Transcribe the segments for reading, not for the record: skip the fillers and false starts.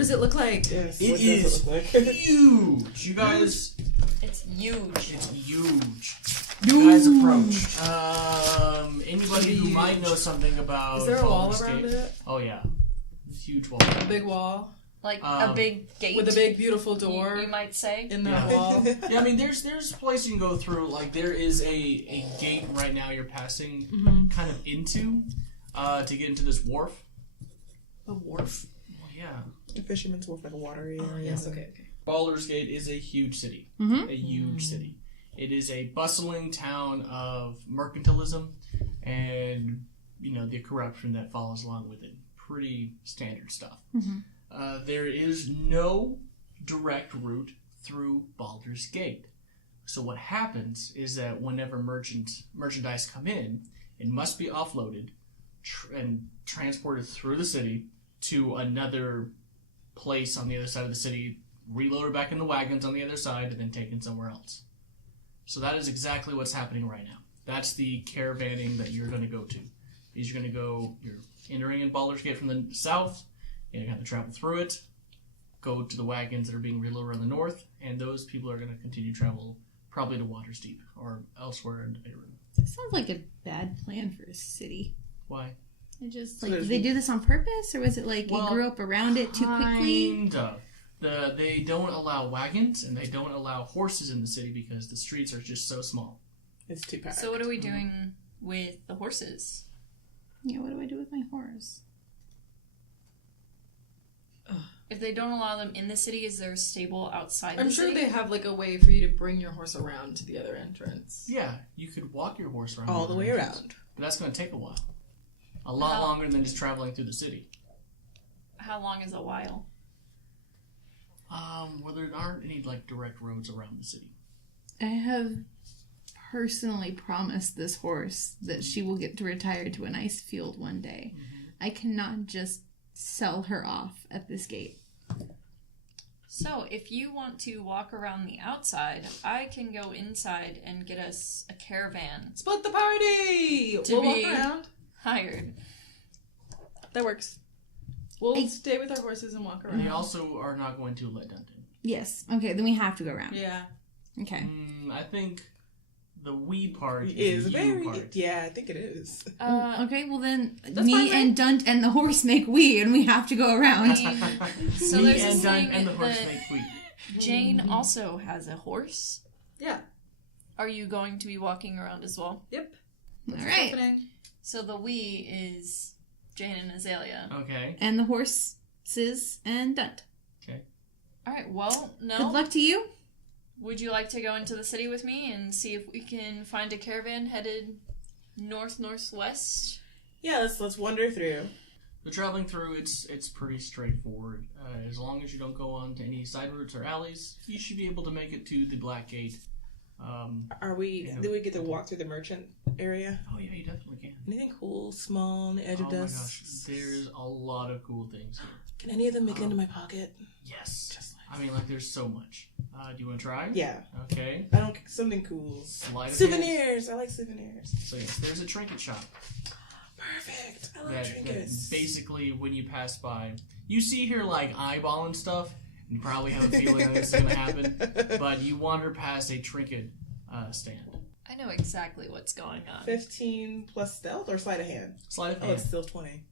does it look like? Yes, It what is does it look like? huge. You guys... It's huge. It's huge. You guys approach. Anybody who might know something about... Is there a wall Baldur's around Gate? it? Oh, yeah. It's a huge wall. A big wall Like a big gate. with a big, beautiful door You might say. in that wall. Yeah, I mean, there's a place you can go through. Like, there is a gate right now you're passing kind of into to get into this wharf. A wharf. Well, yeah. The Fisherman's Wharf, like a watery area. Oh, yes. Okay. Baldur's Gate is a huge city. A huge city. It is a bustling town of mercantilism and, you know, the corruption that follows along with it. Pretty standard stuff. There is no direct route through Baldur's Gate. So what happens is that whenever merchandise come in, it must be offloaded and transported through the city to another place on the other side of the city, reloaded back in the wagons on the other side, and then taken somewhere else. So that is exactly what's happening right now. That's the caravanning that you're going to go to. You're going to go, you're entering in Baldur's Gate from the south, and you're going to travel through it, go to the wagons that are being reloaded on the north, and those people are going to continue to travel probably to Waterdeep or elsewhere in Faerun. That sounds like a bad plan for a city. Why? It just, like, did they do this on purpose, or was it like you grew up around it too quickly? Kind of. They don't allow wagons, and they don't allow horses in the city because the streets are just so small. It's too packed. So what are we doing with the horses? Yeah, what do I do with my horse? If they don't allow them in the city, is there a stable outside I'm the sure city? they have like a way for you to bring your horse around to the other entrance. Yeah, you could walk your horse around. all the way around. But that's going to take a while. A lot longer than just traveling through the city. How long is a while? Well, there aren't any, like, direct roads around the city. I have personally promised this horse that she will get to retire to a nice field one day. I cannot just sell her off at this gate. So, if you want to walk around the outside, I can go inside and get us a caravan Split the party! To We'll be- walk around. hired. That works. We'll stay with our horses and walk around. We also are not going to let Dunton. Yes. Okay, then we have to go around. Yeah. Okay. I think the we part Is is the very... you part. Yeah, I think it is. Okay, well then, That's me fine, and Dunt and the horse make we, and we have to go around. So Me there's and this Dun thing and the horse that make we. Jane also has a horse. Yeah. Are you going to be walking around as well? Yep. All right. Happening. So the we is Jane and Azalea. Okay. And the horses and Dunt. Alright, well, no. Good luck to you. Would you like to go into the city with me and see if we can find a caravan headed north-northwest? Yeah, let's wander through. The traveling through, it's pretty straightforward. As long as you don't go on to any side routes or alleys, you should be able to make it to the Black Gate. Are we... Do we get to walk through the merchant area? Oh yeah, you definitely can. Anything cool, small, on the edge of Oh my dust? gosh, there's a lot of cool things here. Can any of them make it into my pocket? Yes. Just like... I mean, like, there's so much. Do you want to try? Yeah. Okay. I don't... Something cool. Sleight of hand. Souvenirs! I like souvenirs. So yes, there's a trinket shop. Perfect! I love That trinkets. basically, when you pass by, you see her, like, eyeballing stuff, and you probably have a feeling that this is going to happen, but you wander past a trinket stand. I know exactly what's going on. 15 plus stealth or sleight of hand? Sleight of Oh, hand. it's still 20.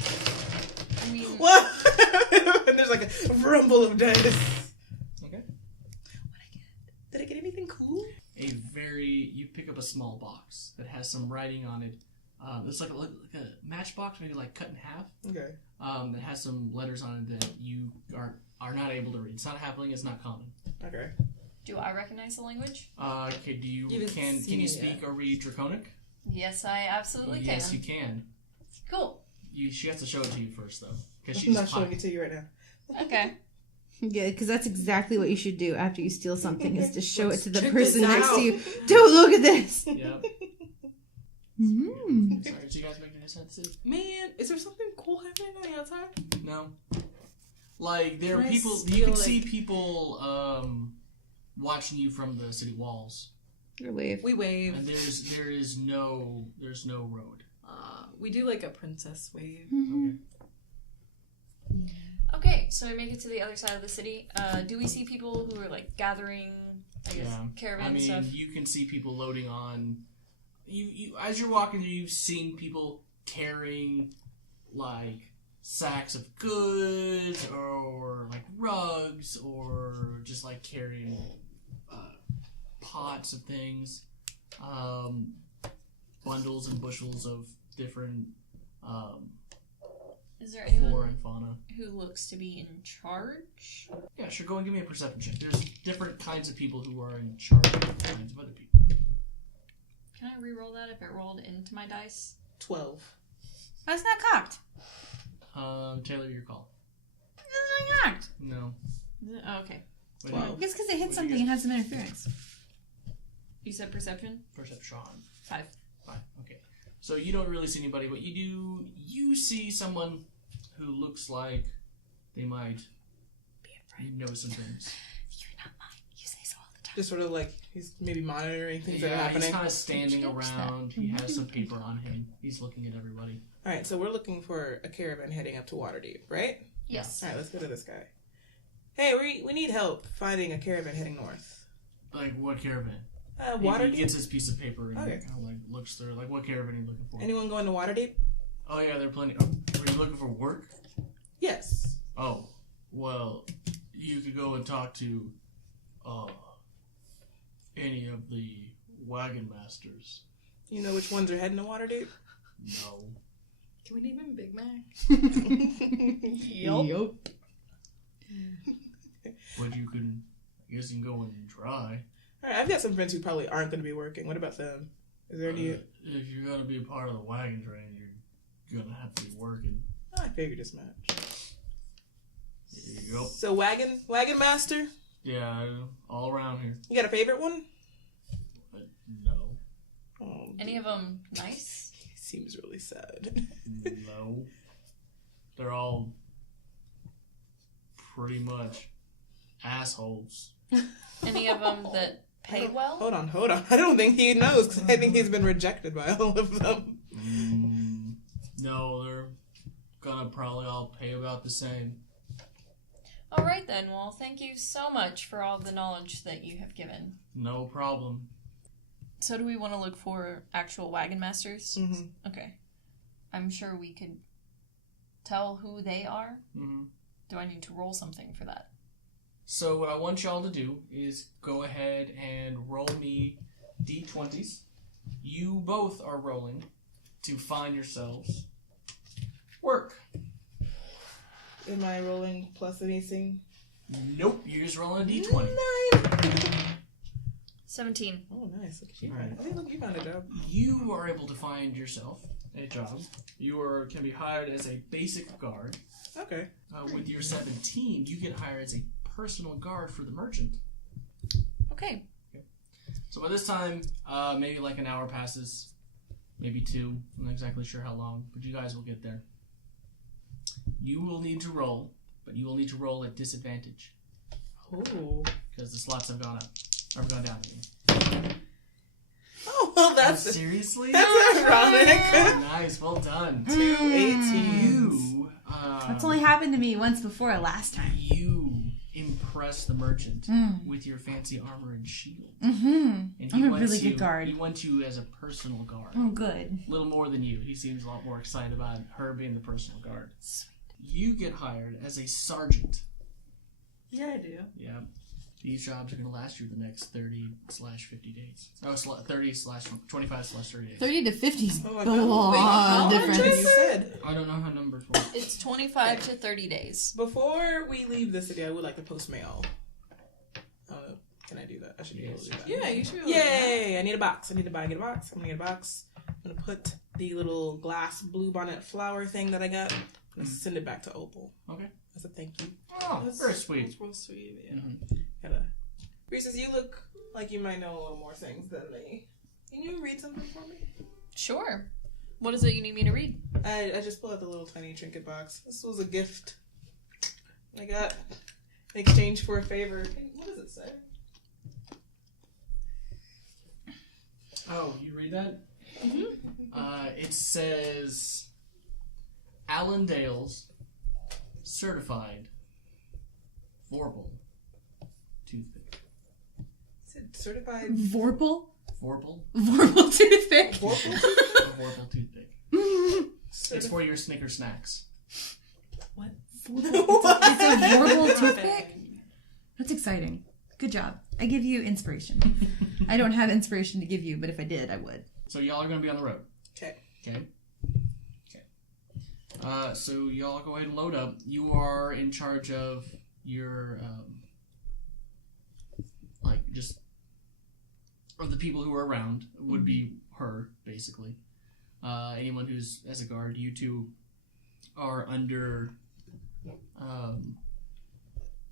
I mean, What? And there's like a rumble of dice. Okay. What I get? Did I get anything cool? You pick up a small box that has some writing on it. It's like a matchbox, maybe like cut in half. Okay. That has some letters on it that you are not able to read. It's not happening. It's not common. Okay. do I recognize the language? Okay. Can you speak or read Draconic? Yes, I absolutely can. Yes, you can. Cool. She has to show it to you first, though, because I'm she's not showing it to you right now. Okay. Yeah, because that's exactly what you should do after you steal something, is to show it to the Check person this next out. to you. Don't look at this! Yep. Mm. Sorry, did you guys make this sense? Man, is there something cool happening on the outside? No. Like, there are Can I people, you steal, can like- see people watching you from the city walls. Or wave. We wave. And there's no road. We do like a princess wave. Mhm. Okay. Okay, so we make it to the other side of the city. Do we see people who are like gathering, I guess, caravan stuff? You can see people loading on. You as you're walking through, you've seen people carrying like sacks of goods or like rugs or just like carrying pots of things, bundles and bushels of different Is there flora anyone and fauna. who looks to be in charge? Yeah, sure. Go and give me a perception check. There's different kinds of people who are in charge of different kinds of other people. Can I re-roll that if it rolled into my dice? 12. That's not cocked. Taylor, your call. That's not cocked. No. Oh, okay. What do you- 12. It's because it hit What do you something get? and has some interference. You said perception? Perception. 5. Fine. Okay. So you don't really see anybody, but you see someone who looks like they might know some things. You're not mine. You say so all the time. Just sort of like he's maybe monitoring things that are Yeah, happening. he's kind of standing Catch that. around. He has some paper on him. He's looking at everybody. Alright, so we're looking for a caravan heading up to Waterdeep, right? Yes. Alright, let's go to this guy. Hey, we need help finding a caravan heading north. Like, what caravan? He Waterdeep? gets his piece of paper and Okay. kind of like looks through. Like, what caravan are you looking for? Anyone going to Waterdeep? Oh yeah, there are plenty. Oh, are you looking for work? Yes. Oh, well, you could go and talk to any of the wagon masters. You know which ones are heading to Waterdeep? No. Can we name him Big Mac? Yup. But you can, I guess you can go and try. Alright, I've got some friends who probably aren't going to be working. What about them? Is there any... If you're gonna be a part of the wagon train, you're gonna have to be working. I figured as much. There you go. So wagon master? Yeah, all around here. You got a favorite one? No. Oh, Any of them nice? he seems really sad. No. They're all pretty much assholes. Any of them that pay well? Hold on. I don't think he knows, because I think he's been rejected by all of them. No, they're gonna probably all pay about the same. All right then. Well, thank you so much for all the knowledge that you have given. No problem. So do we want to look for actual wagon masters? Mm-hmm. Okay. I'm sure we could tell who they are. Mm-hmm. Do I need to roll something for that? So what I want y'all to do is go ahead and roll me d20s. You both are rolling to find yourselves work. Am I rolling plus anything? Nope, you're just rolling a d20. 17. Oh, nice. Look at you. Right. Hey, look, you found a job. You are able to find yourself a job. You can be hired as a basic guard. Okay. With your 17, you get hired as a personal guard for the merchant. Okay. So by this time, maybe like an hour passes, maybe 2. I'm not exactly sure how long, but you guys will get there. You will need to roll, but you will need to roll at disadvantage Oh. because the slots have gone up. Or have gone down. I mean. Oh, well, that's Seriously? that's ironic. Nice, well done. 2 18s. You, That's only happened to me once before last time. you impress the merchant with your fancy armor and shield. Mm-hmm. And I'm a wants really good you- guard. He wants you as a personal guard. Oh, good. A little more than you. He seems a lot more excited about her being the personal guard. Sweet. You get hired as a sergeant. Yeah, I do. Yeah. These jobs are going to last you the next 30/50 days. Oh, 30/25/30 days. 30 to 50 is Oh, I a know. lot Wait, how of much difference. you said? I don't know how numbers work. It's 25 to 30 days. Before we leave the city, I would like to post mail. Can I do that? I should be able to do that. Yeah, you should. Yay! I need a box. I need to get a box. I'm gonna get a box. I'm gonna put the little glass bluebonnet flower thing that I got. And send it back to Opal. Okay. As a thank you. Oh, very sweet. That's real sweet. Yeah. Gotta. Reese's, you look like you might know a little more things than me. Can you read something for me? Sure. What is it you need me to read? I just pulled out the little tiny trinket box. This was a gift I got in exchange for a favor. What does it say? Oh, you read that? It says Allendale's certified Vorpal toothpick. Is it certified? Vorpal? Vorpal? Vorpal toothpick. Vorpal? A Vorpal toothpick. It's for your Snickers snacks. What? It's a Vorpal toothpick? That's exciting. Good job. I give you inspiration. I don't have inspiration to give you, but if I did, I would. So y'all are going to be on the road. Okay. Okay. So y'all go ahead and load up. You are in charge of your, just of the people who are around. Would be her, basically. Anyone who's as a guard. You two are under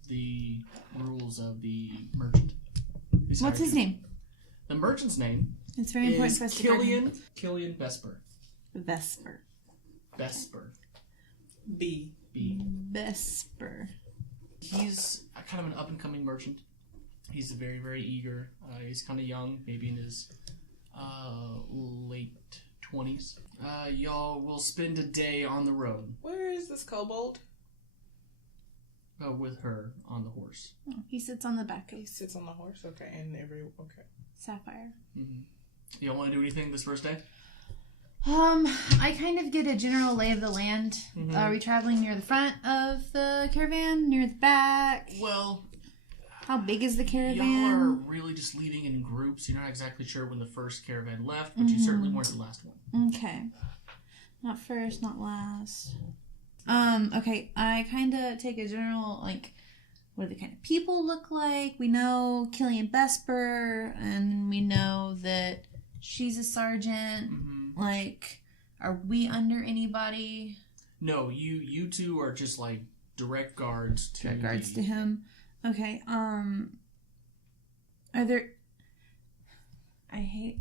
the rules of the merchant. What's his name? The merchant's name It's very important is for us to guard him. Killian Vesper. Vesper. B. Vesper. He's kind of an up-and-coming merchant. He's very, very eager. He's kind of young, maybe in his late 20s. Y'all will spend a day on the road Where is this kobold? with her on the horse. Oh, he sits on the back He of sits on the horse. Okay, and okay. Sapphire. Mm-hmm. Y'all want to do anything this first day? I kind of get a general lay of the land. Mm-hmm. Are we traveling near the front of the caravan? Near the back? Well, How big is the caravan? y'all are really just leaving in groups. You're not exactly sure when the first caravan left, but you certainly weren't the last one. Okay. Not first, not last. Okay, I kind of take a general, what do the kind of people look like? We know Killian Vesper, and we know that she's a sergeant. Mm-hmm. Are we under anybody? No, you two are just direct guards to Direct guards to him. Okay, are there... I hate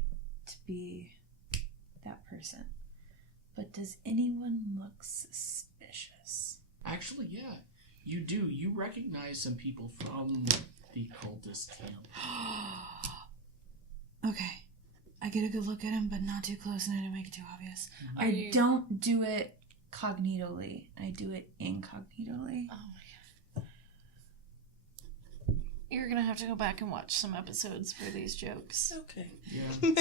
to be that person, but does anyone look suspicious? Actually, yeah, you do. You recognize some people from the cultist camp. Okay. I get a good look at him, but not too close, and I don't make it too obvious. Are I you- don't do it cognitally. I do it incognitally. Oh my god. You're gonna have to go back and watch some episodes for these jokes. Okay. Yeah.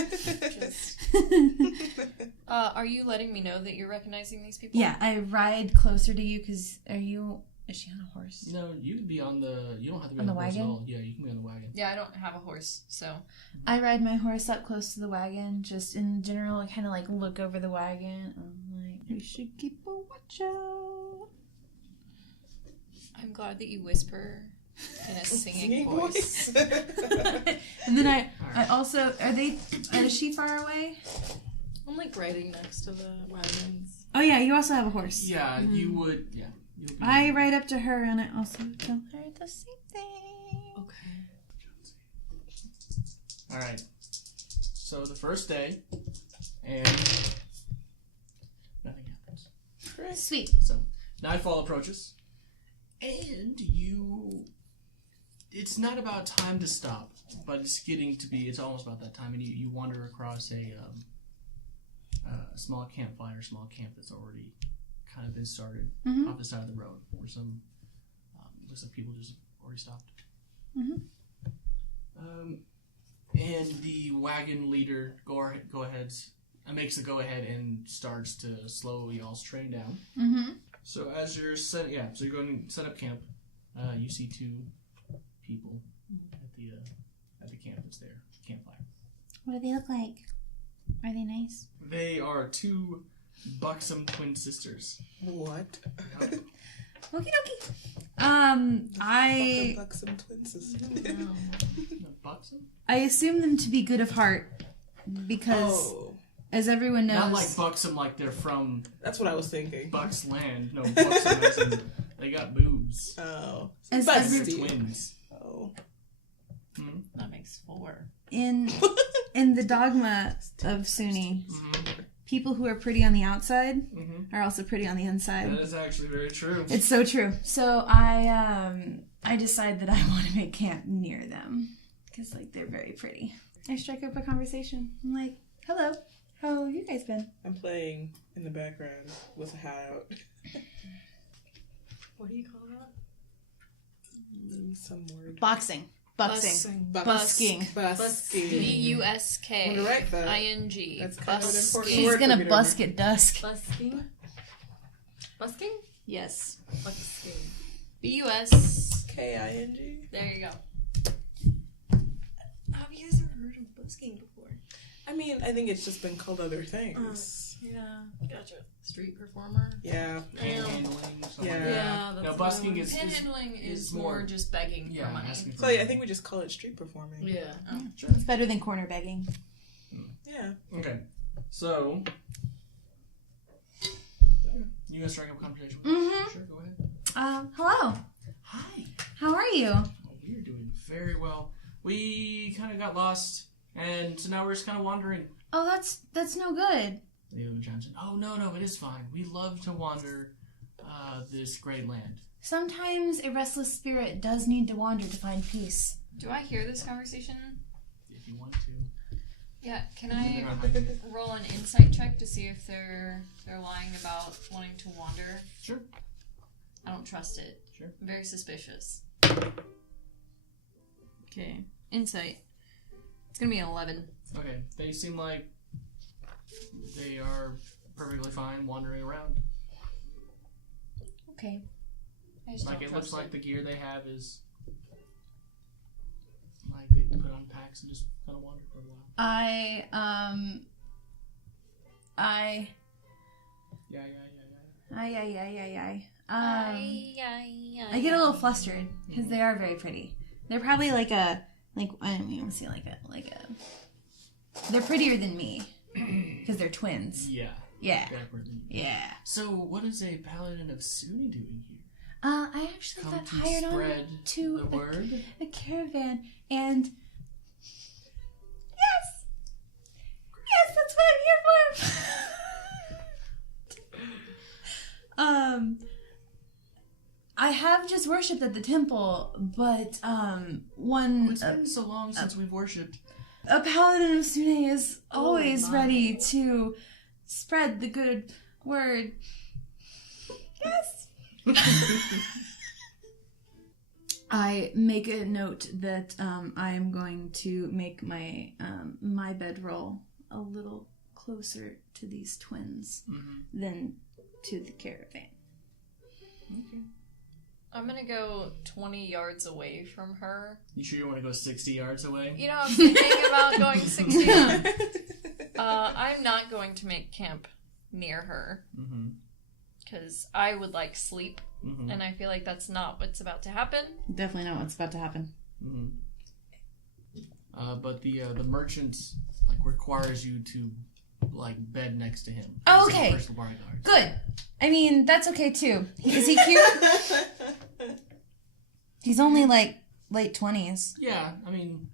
Are you letting me know that you're recognizing these people? Yeah, I ride closer to you because is she on a horse? No, you can be on the. You don't have to be On on the the horse at wagon? all. Yeah, you can be on the wagon. Yeah, I don't have a horse, so. I ride my horse up close to the wagon, just in general, I kind of look over the wagon. I'm like, we should keep a watch out. I'm glad that you whisper in a singing voice. And then I also, is she far away? I'm riding next to the wagons. Oh yeah, you also have a horse. Yeah, you would. Yeah. You'll be, I ride up to her and I also tell her the same thing. Okay. All right. So the first day, and nothing happens. Sweet. So nightfall approaches, and you. It's not about time to stop, but it's getting to be. It's almost about that time, and you wander across a small campfire, small camp that's already kind of been started off the side of the road, where some looks like people just already stopped. And the wagon leader makes the go ahead and starts to slow y'all's train down. So as you're so you're going to set up camp. You see two people at the camp that's there, campfire. What do they look like? Are they nice? They are two buxom twin sisters. What? Yep. Okie dokie. Buxom twin sister. Buxom? I assume them to be good of heart because, as everyone knows, Not like buxom, like they're from That's what I was thinking. Bucks land. No, buxom as in they got boobs. Oh. As They're Busty. twins. Oh. That makes 4. in the dogma of Sune, Mm-hmm. people who are pretty on the outside Mm-hmm. are also pretty on the inside. That is actually very true. It's so true. So I decide that I want to make camp near them because they're very pretty. I strike up a conversation. I'm like, "Hello, how have you guys been?" I'm playing in the background with a hat out. What do you call that? Some word. Boxing. Busking. Busking. B-U-S-K. Correct that. I-N-G. That's kind of an important Busking. She's word. gonna busk at dusk. Busking? Busking? Yes. Busking. B-U-S. K-I-N-G. There you go. Have you guys ever heard of busking before? I mean, I think it's just been called other things. Yeah. Gotcha. Street performer? Yeah. Panhandling. something Yeah. like that. Yeah. No, busking is Panhandling is is more more- just begging yeah, for money. asking for So I think we just call it street performing. Yeah. Oh. It's better than corner begging. Yeah. Okay, so you gonna strike up a conversation? Mm-hmm. Sure, go ahead. Hello. Hi. How are you? Oh, we're doing very well. We kind of got lost, and so now we're just kind of wandering. Oh, that's no good. The other chimes in. Oh no, it is fine. We love to wander this great land. Sometimes a restless spirit does need to wander to find peace. Do I hear this conversation? If you want to. Yeah. Can They're I not making it. roll an insight check to see if they're lying about wanting to wander? Sure. I don't trust it. Sure. I'm very suspicious. Okay. Insight. It's gonna be an 11. Okay. They seem like they are perfectly fine wandering around. Okay. I just Like don't it looks trust like the gear they have is like they put on packs and just kind of wander for a while. Yeah. I get a little flustered because they are very pretty. They're probably like I don't even see like a. They're prettier than me because they're twins. Yeah. Yeah. Definitely. Yeah. So, what is a paladin of Sune doing here? I actually Come got to hired on spread to the word? a caravan, and yes, that's what I'm here for. I have just worshipped at the temple, but It's been so long since we've worshipped. a paladin of Sune is always my. ready to spread the good word. Yes. I make a note that I am going to make my my bedroll a little closer to these twins than to the caravan. Okay. I'm gonna go 20 yards away from her. You sure you want to go 60 yards away? You know, I'm thinking about going 60. I'm not going to make camp near her. Because I would like sleep. And I feel like that's not what's about to happen. Definitely not what's about to happen. But the merchant requires you to bed next to him. Oh, As a okay. personal bodyguard. Good. I mean, that's okay too. Is he cute? He's only late 20s. Yeah, I mean,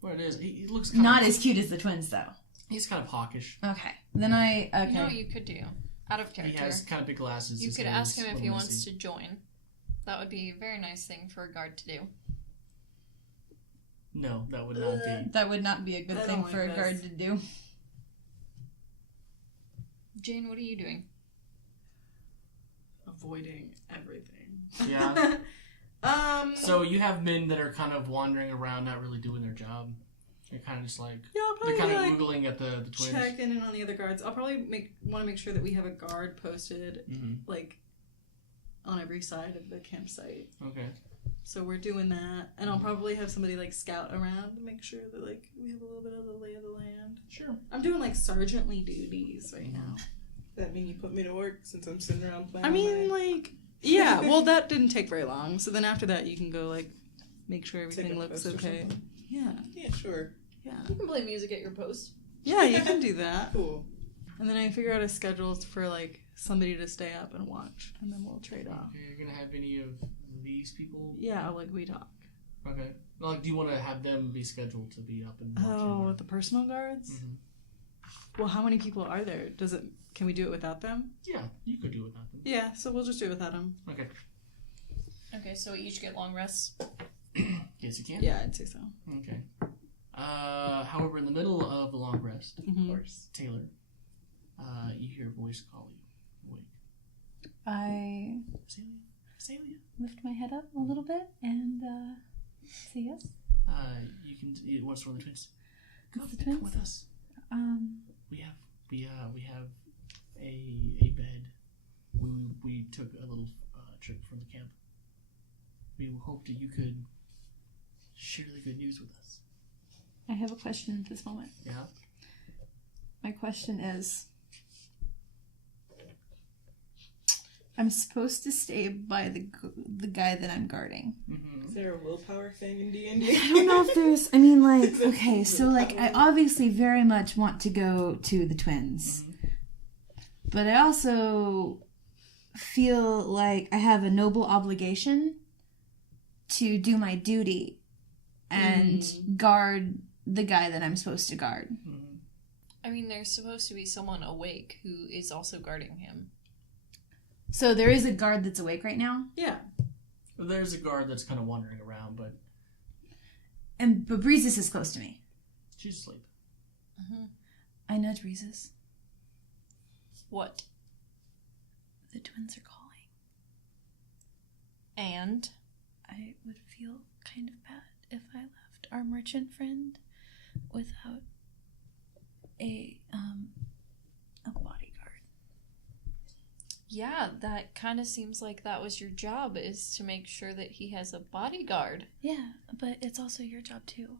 what it is, he looks kind Not of, as cute as the twins though. He's kind of hawkish. Okay. Then You know what you could do? Out of He character. has kind of big glasses. You His could hair ask is him a if he little wants messy. to join. That would be a very nice thing for a guard to do. No, that would not be. That would not be a good I thing don't for a like guard this. to do. Jane, what are you doing? Avoiding everything. Yeah. So you have men that are kind of wandering around, not really doing their job. They're kind of just I'll they're kind of probably oogling at the twins. checking in on the other guards. I'll probably want to make sure that we have a guard posted on every side of the campsite. Okay. So we're doing that, and I'll probably have somebody scout around to make sure that we have a little bit of the lay of the land. Sure. I'm doing sergeantly duties right now. That mean you put me to work since I'm sitting around playing? I mean, yeah. Well, that didn't take very long. So then after that, you can go make sure Take everything a looks post or okay. something? Yeah, Yeah, sure. yeah, You can play music at your post. yeah. You can do that. Cool. And then I figure out a schedule for somebody to stay up and watch, and then we'll trade off. Okay, you're gonna have any of these people? Yeah, we talk. Okay. Do you want to have them be scheduled to be up and watching? Oh, or- the personal guards. Mhm. Well, how many people are there? Can we do it without them? Yeah, you could do it without them. Yeah, so we'll just do it without them. Okay. Okay, so we each get long rests. Yes, you can. Yeah, I'd say so. Okay. However, in the middle of the long rest, Mhm. of course, Taylor, you hear a voice call you. Awake. I Azalea. lift my head up a little bit and say yes. You can. What's for the twins? What's the Come twins? with us. We have a bed. We took a little trip from the camp. We hoped that you could share the good news with us. I have a question at this moment. Yeah. My question is, I'm supposed to stay by the guy that I'm guarding. Mm-hmm. Is there a willpower thing in D&D? I don't know if there's, I mean, like, okay, so, like, I obviously very much want to go to the twins. Mm-hmm. But I also feel like I have a noble obligation to do my duty and guard the guy that I'm supposed to guard. Mm-hmm. I mean, there's supposed to be someone awake who is also guarding him. So there is a guard that's awake right now? Yeah. Well, there's a guard that's kind of wandering around, but But Breezes is close to me. she's asleep. Mm-hmm. I nudge Breezes. What? The twins are calling. And? I would feel kind of bad if I left our merchant friend without a bodyguard. Yeah, that kind of seems like that was your job, is to make sure that he has a bodyguard. Yeah, but it's also your job too.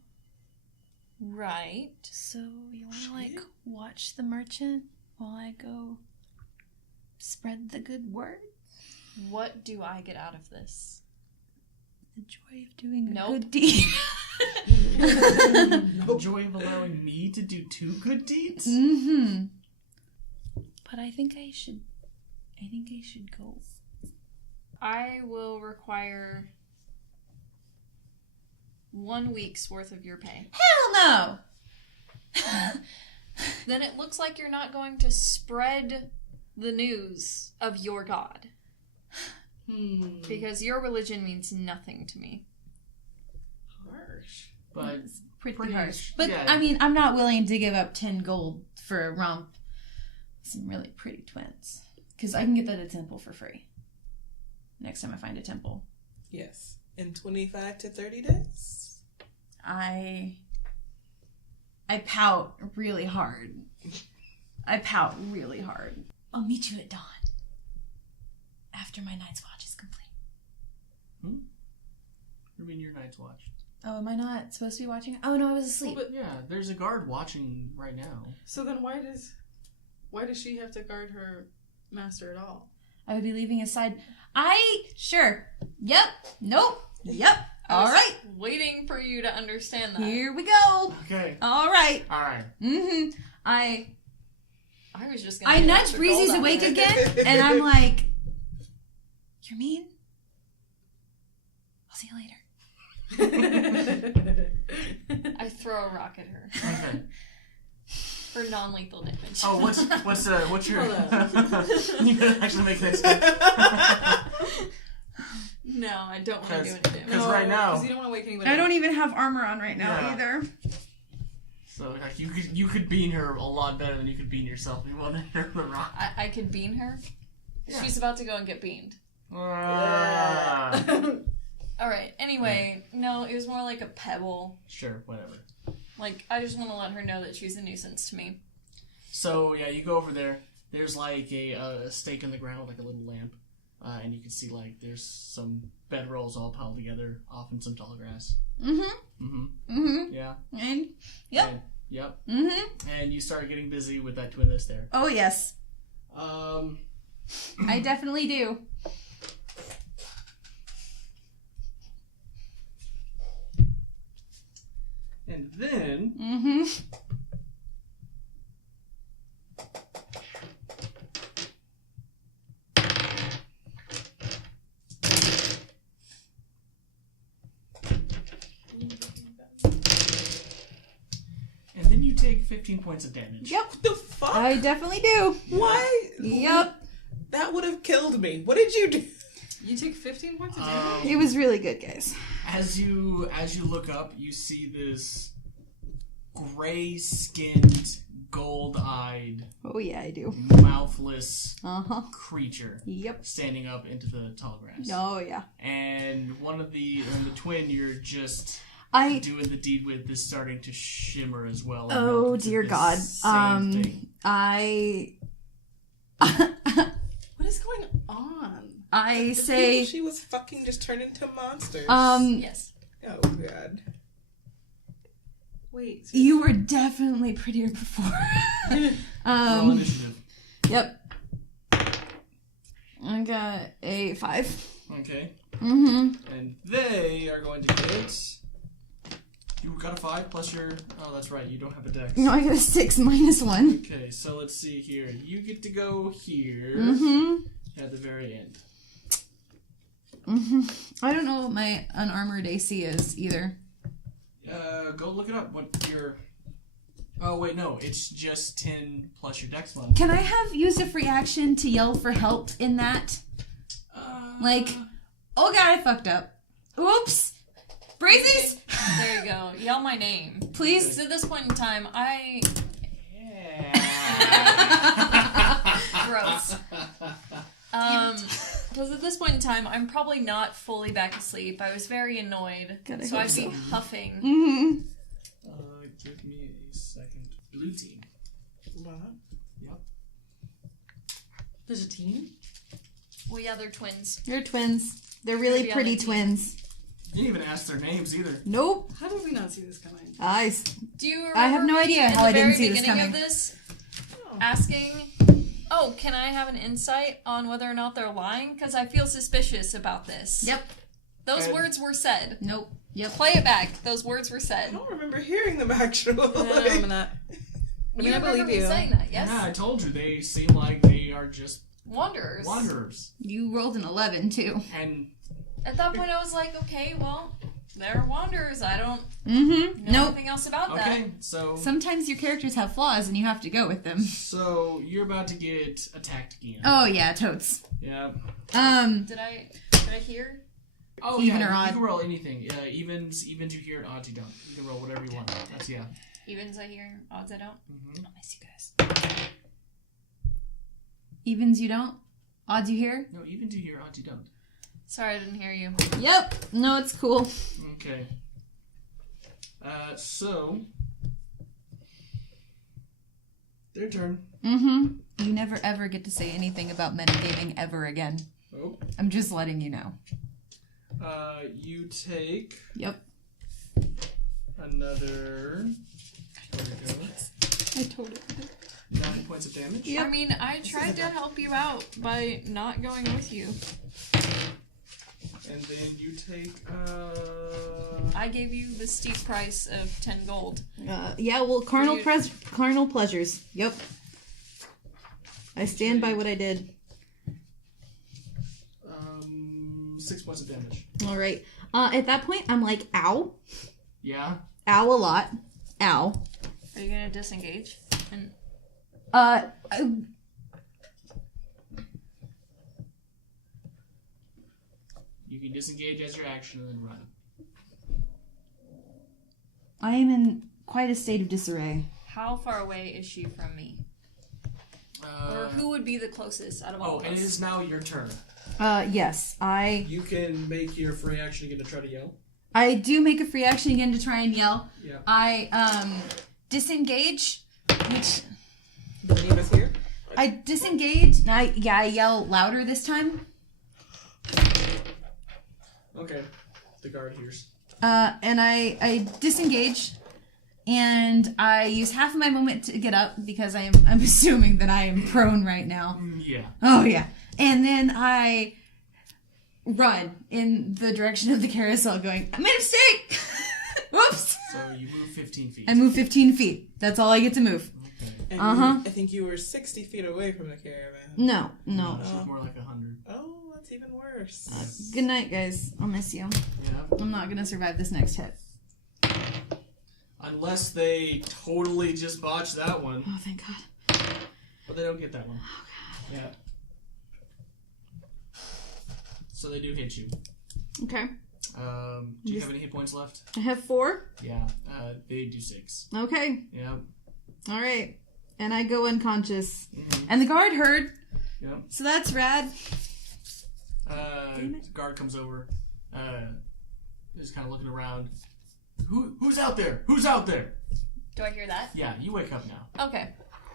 Right. So you want to like watch the merchant while I go spread the good word? What do I get out of this? The joy of doing a Nope. good deed. The joy of allowing me to do 2 good deeds? Mm-hmm. But I think I should go. I will require 1 week's worth of your pay. Hell no! Then it looks like you're not going to spread the news of your god. Because your religion means nothing to me. Harsh. But It's pretty pretty harsh. sh- But yeah. I mean, I'm not willing to give up 10 gold for a romp. Some really pretty twins. Because I can get that at temple for free. Next time I find a temple. Yes. In 25 to 30 days? I pout really hard. I'll meet you at dawn. After my night's watch is complete. you mean your night's watch? Oh, am I not supposed to be watching? Oh no, I was asleep. Well, but, Yeah, there's a guard watching right now. so then why does she have to guard her master at all? I would be leaving his side. Sure. Yep. Nope. Yep. All right. Waiting for you to understand that. Here we go. Okay. All right. Alright. Mm-hmm. I was just gonna. I say nudge extra Breezy's gold awake out of it. again, and I'm like, "You're mean. I'll see you later." I throw a rock at her Okay. for non-lethal damage. Oh, what's your? Hold You can actually make this. No, I don't want to do any damage. Because right now, Because you don't want to wake anyone I up. don't even have armor on right now Yeah. either. so like, you could bean her a lot better than you could bean yourself if you wanted her the rock. I could bean her. Yeah. She's about to go and get beaned. Ah. All right. Anyway, no, it was more like a pebble. Sure, whatever. Like, I just want to let her know that she's a nuisance to me. So yeah, you go over there. There's like a stake in the ground, like a little lamp, and you can see like there's some bedrolls all piled together, off in some tall grass. Yeah. And yep. And, yep. Mm-hmm. And you start getting busy with that twin that's there. Oh yes, I definitely do. And then Mm-hmm. you take 15 points of damage. Yep. What the fuck? I definitely do. Why? Yep. That would have killed me. What did you do? You take 15 points of damage? It was really good, guys. As you look up, you see this gray-skinned gold-eyed, Oh yeah, I do. mouthless creature Yep. standing up into the tall grass. Oh yeah. And the twin you're just doing the deed with is starting to shimmer as well. and melt Oh into dear this God. same thing. What is going on? I The say people she was fucking just turned into monsters. Yes. Oh god. Wait. you were definitely prettier before. Roll initiative. Yep. I got a 5. Okay. Mm-hmm. And they are going to get... You got a 5 plus your... Oh, that's right. You don't have a dex. No, I got a 6 minus 1. Okay, so let's see here. You get to go here at the very end. I don't know what my unarmored AC is either. Go look it up. What your... Oh, wait, no. It's just 10 plus your dex mod. Can I have used a free action to yell for help in that? Like, oh god, I fucked up. Oops! Brazies! There you go. Yell my name. Please? To this point in time, gross. Because at this point in time, I'm probably not fully back asleep. I was very annoyed. God, I so hope I'd be so. huffing. Mm-hmm. Give me a second. Blue team. What? Yep. There's a team? Well, yeah, they're twins. They're twins. They're really Maybe on pretty the team. twins. You didn't even ask their names either. Nope. How did we not see this coming? Do you remember I have no me idea in how the I didn't very see this beginning coming. of this Oh. asking, oh, can I have an insight on whether or not they're lying? Because I feel suspicious about this. Yep. Those And- words were said. Nope. Yep. Play it back. Those words were I said. don't remember hearing them actually. I'm not. I mean, You I remember believe me you. saying that, yes? Yeah, I told you. They seem like they are just Wanderers. wanderers. You rolled an 11 too. And At that point, I was like, okay, well, they're wanderers. I don't Mm-hmm. know Nope. anything else about okay, so Sometimes your characters have flaws and you have to go with them. you're about to get attacked again. Oh yeah, totes. Yeah. that. Did I hear? Oh, Even yeah, or odd? You can roll anything. Evens you hear, and odds you don't. You can roll whatever you want. That's yeah. Evens I hear, odds I don't. Mm-hmm. I'll miss you guys. Evens you don't? Odds you hear? No, evens you hear, odds you don't. Sorry, I didn't hear you. Yep. No, it's cool. Okay. So their turn. Mm-hmm. You never ever get to say anything about metagaming ever again. Oh. I'm just letting you know. You take Yep. another. There we go. I told it. 9 points of damage. Yep. I mean, I tried to help you out by not going with you. And then you take. I gave you the steep price of 10 gold. Yeah, well, carnal For you- carnal pleasures. Yep. I stand by what I did. 6 points of damage. All right. At that point, I'm like, ow. Yeah. Ow a lot. Ow. Are you gonna disengage? And You can disengage as your action and then run. I am in quite a state of disarray. how far away is she from me? Or who would be the closest out of all Oh, of and us? it is now your turn. Yes, I You can make your free action again to try to yell. do make a free action again to try and yell. Yeah. I disengage, which The name is here. I disengage. And I yell louder this time. Okay. The guard hears. And I disengage, and I use half of my movement to get up because I'm assuming that I am prone right now. Yeah. Oh yeah, and then I run in the direction of the carousel, going, "I made a mistake." Whoops. So you move 15 feet. I move 15 feet. That's all I get to move. Okay. And Uh-huh. I think you were 60 feet away from the caravan. No. She's more like 100. Oh, that's even worse. Good night, guys. I'll miss you. Yeah. I'm not gonna survive this next hit. Unless they totally just botch that one. Oh, thank God. But they don't get that one. Oh, God. Yeah. So they do hit you. Okay. Do you have any hit points left? I have 4. Yeah. They do 6. Okay. Yeah. All right. and I go unconscious. Mm-hmm. And the guard heard. Yep. So that's rad. The guard comes over. Is kind of looking around. Who's out there? Who's out there? Do I hear that? Yeah, you wake up now. Okay,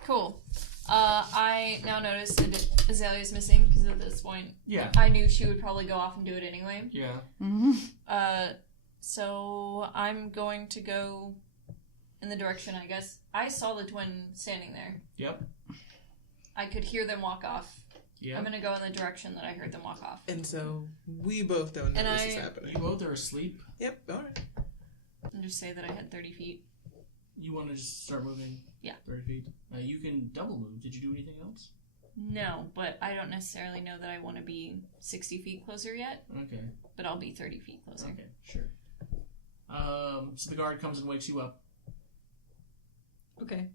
cool. I now notice that Azalea's missing because at this point, Yeah. I knew she would probably go off and do it anyway. Yeah. Mm-hmm. So I'm going to go in the direction, I guess. I saw the twin standing there. Yep. I could hear them walk off. Yeah. I'm going to go in the direction that I heard them walk off. And so we both don't know this is happening. You both are asleep. Yep, alright. And just say that I had 30 feet. You want to just start moving? Yeah. 30 feet. You can double move. Did you do anything else? No, but I don't necessarily know that I want to be 60 feet closer yet. Okay. But I'll be 30 feet closer. Okay, sure. So the guard comes and wakes you up. Okay.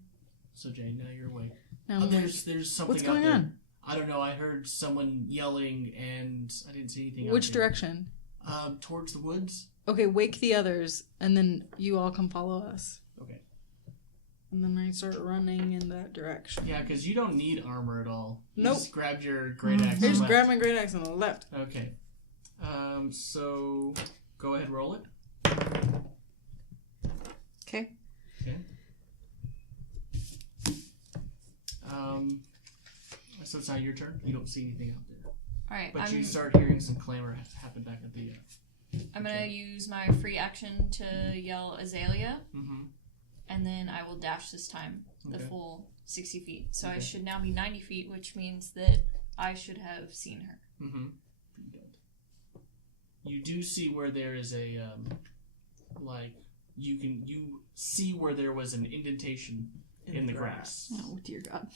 So Jane, now you're awake. Now I'm awake. There's something What's out going there. on? I don't know. I heard someone yelling, and I didn't see anything. Which out there. direction? Towards the woods. Okay, wake the others, and then you all come follow us. Okay. And then I start running in that direction. Yeah, because you don't need armor at all. You Nope. just grabbed your great axe. I and just left. grab my great axe on the left. Okay. So go ahead, roll it. Okay. Okay. So it's now your turn. You don't see anything out there, Alright, but I'm you start hearing some clamor happen back at the. I'm going to use my free action to yell Azalea. Mm-hmm. And then I will dash this time the Okay. full 60 feet. So I Okay. should now be 90 feet, which means that I should have seen her. Mm-hmm. You don't. You do see where there is a you see where there was an indentation in the grass. Oh, dear God.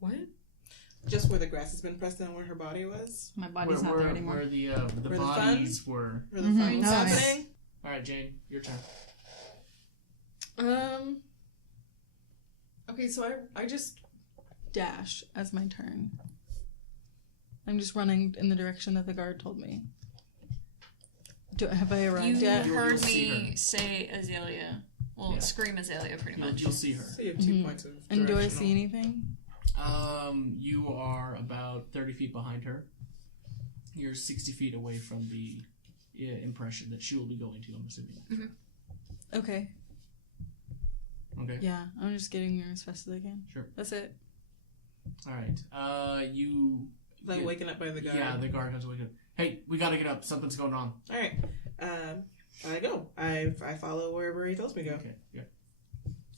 What? Just where the grass has been pressed down where her body was? My body's not there anymore. Where the Where the bodies funds? were. Where the Mhm. fight's No, yes. happening? All right, Jane, your turn. Okay, so I just dash as my turn. I'm just running in the direction that the guard told me. Have I arrived You yet? You'll heard see me her. say Azalea. Well, Yeah. scream Azalea pretty much. You'll see her. So you have 2 Mhm. points of And do I directional. see anything? You are about 30 feet behind her. You're 60 feet away from the impression that she will be going to, I'm assuming. Okay. Okay. Yeah, I'm just getting there as fast as I can. Sure. That's it. All right. You. Like waking up by the guard. Yeah, the guard has to wake up. Hey, we gotta get up. Something's going on. Alright. I go. I follow wherever he tells me to go. Okay. Good.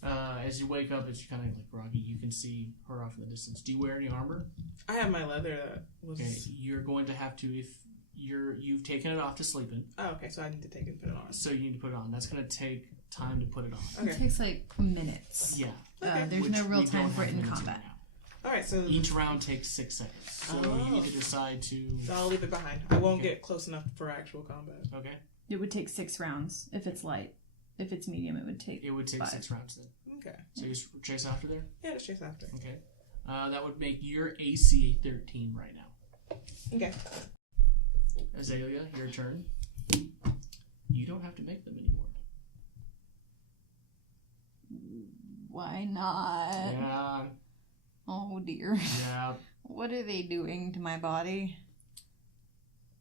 As you wake up, it's kind of like groggy. You can see her off in the distance. Do you wear any armor? I have my leather that was... Okay. You're going to have to if you've taken it off to sleep in. Oh, okay, so I need to take it and put it on. So you need to put it on. That's gonna take time to put it on. Okay. It takes like minutes. Yeah. There's Which no real we time don't for it have in minutes combat. now. Alright, so Each round takes 6 seconds. So you need to decide to. I'll leave it behind. I won't Okay. get close enough for actual combat. Okay. It would take 6 rounds if it's light. If it's medium, it would take. It would take 5. 6 rounds then. Okay. So you just chase after there? Yeah, just chase after. Okay. That would make your AC 13 right now. Okay. Azalea, your turn. You don't have to make them anymore. Why not? Yeah. Oh dear. Yeah. What are they doing to my body?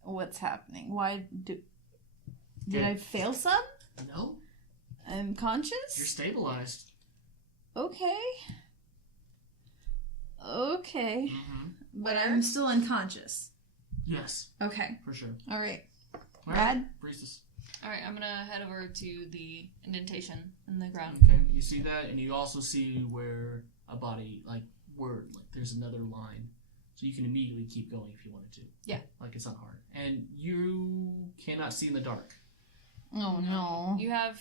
What's happening? Did Okay. I fail some? No. I'm conscious? You're stabilized. Okay. Okay. Mm-hmm. But Where? I'm still unconscious. Yes, Okay. for sure. Alright. All right. Brad? Priestess. Alright, I'm going to head over to the indentation in the ground. Okay. You see that, and you also see where a body, where there's another line. So you can immediately keep going if you wanted to. Yeah. Like, it's not hard. And you cannot see in the dark. Oh no. You have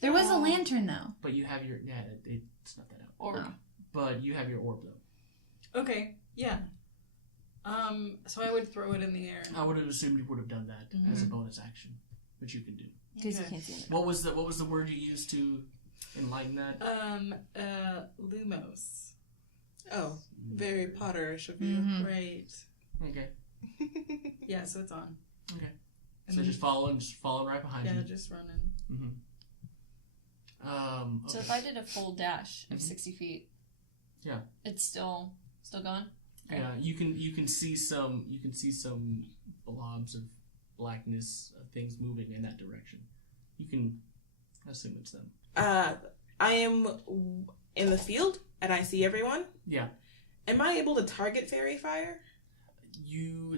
There was a lantern though. But you have your... Yeah, it's not that out. orb. Oh. But you have your orb, though. Okay, yeah. So I would throw it in the air. I would have assumed you would have done that as a bonus action, which you can do. Because Okay. you can't see it. What was the word you used to enlighten that? Lumos. Oh, very Potterish of you. Mhm. Right. Okay. Yeah, so it's on. Okay. And So then- just following right behind Yeah, you. just running. Mm-hmm. Okay. So if I did a full dash of 60 feet, yeah, it's still gone. Okay. Yeah, you can see some blobs of blackness, things moving in that direction. You can assume it's them. I am in the field and I see everyone. Yeah. Am I able to target fairy fire?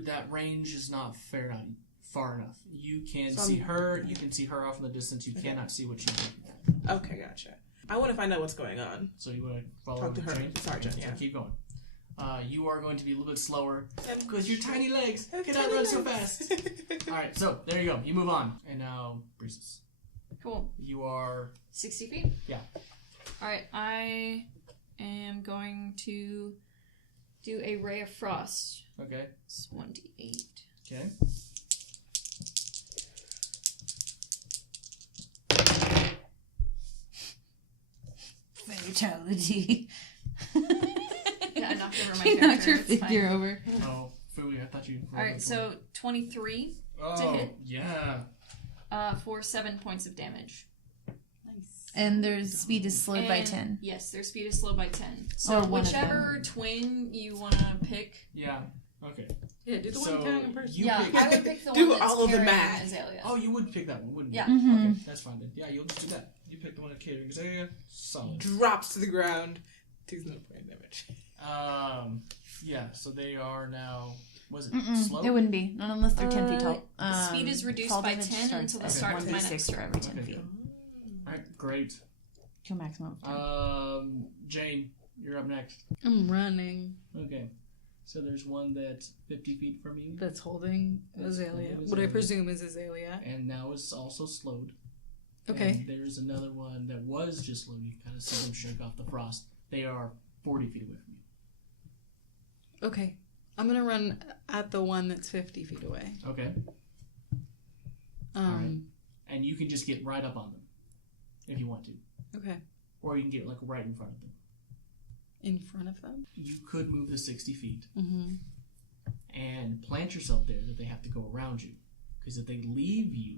That range is not far enough. You can So see her. You can see her off in the distance. You cannot see what she's looking at. Okay, gotcha. I want to find out what's going on. So you want to follow Talk to her, Jane? Sergeant. Okay, Yeah. so keep going. You are going to be a little bit slower I'm- because your tiny legs I have cannot tiny run so legs. fast. All right, so there you go. You move on, and now Breezes. Cool. You are 60 feet? Yeah. Alright, I am going to do a Ray of Frost. okay. It's 1d8. Okay. Fatality. Yeah, I knocked over my You character. knocked your It's figure fine. over. Oh, Fooey, I thought you. Alright, so 23 oh, hit. yeah. For 7 points of damage. Nice. And their speed is slowed by And- 10. Yes, their speed is slowed by 10. So Or one of whichever twin you want to pick. Yeah. Okay. Yeah, do the So one carrying a person. you Yeah, pick- I would pick the Do one that's all of the carrying math. Azalea. Oh, you would pick that one, wouldn't you? Yeah. Mhm. Okay, that's fine then. Yeah, you'll just do that. You pick the one at catering Azalea. Solid. Drops to the ground. 2 no point damage. Yeah. So they are now. Was it slow? It wouldn't be. Not unless they're 10 feet tall. The speed is reduced fall by damage 10 starts until the at start of my 1d6 next for every 10 Okay, feet. good. All right, great. To a maximum of 10. Jane, you're up next. I'm running. Okay. So there's one that's 50 feet from you, That's holding Azalea. holding What I Azalea. presume is Azalea. and now it's also slowed. Okay. And there's another one that was just slowed. You kind of see them shake off the frost. They are 40 feet away from you. Okay. I'm gonna run at the one that's 50 feet away. Okay. Um. And you can just get right up on them if you want to. Okay. Or you can get like right in front of them. In front of them. You could move the 60 feet Mm-hmm. and plant yourself there that they have to go around you. Because if they leave you,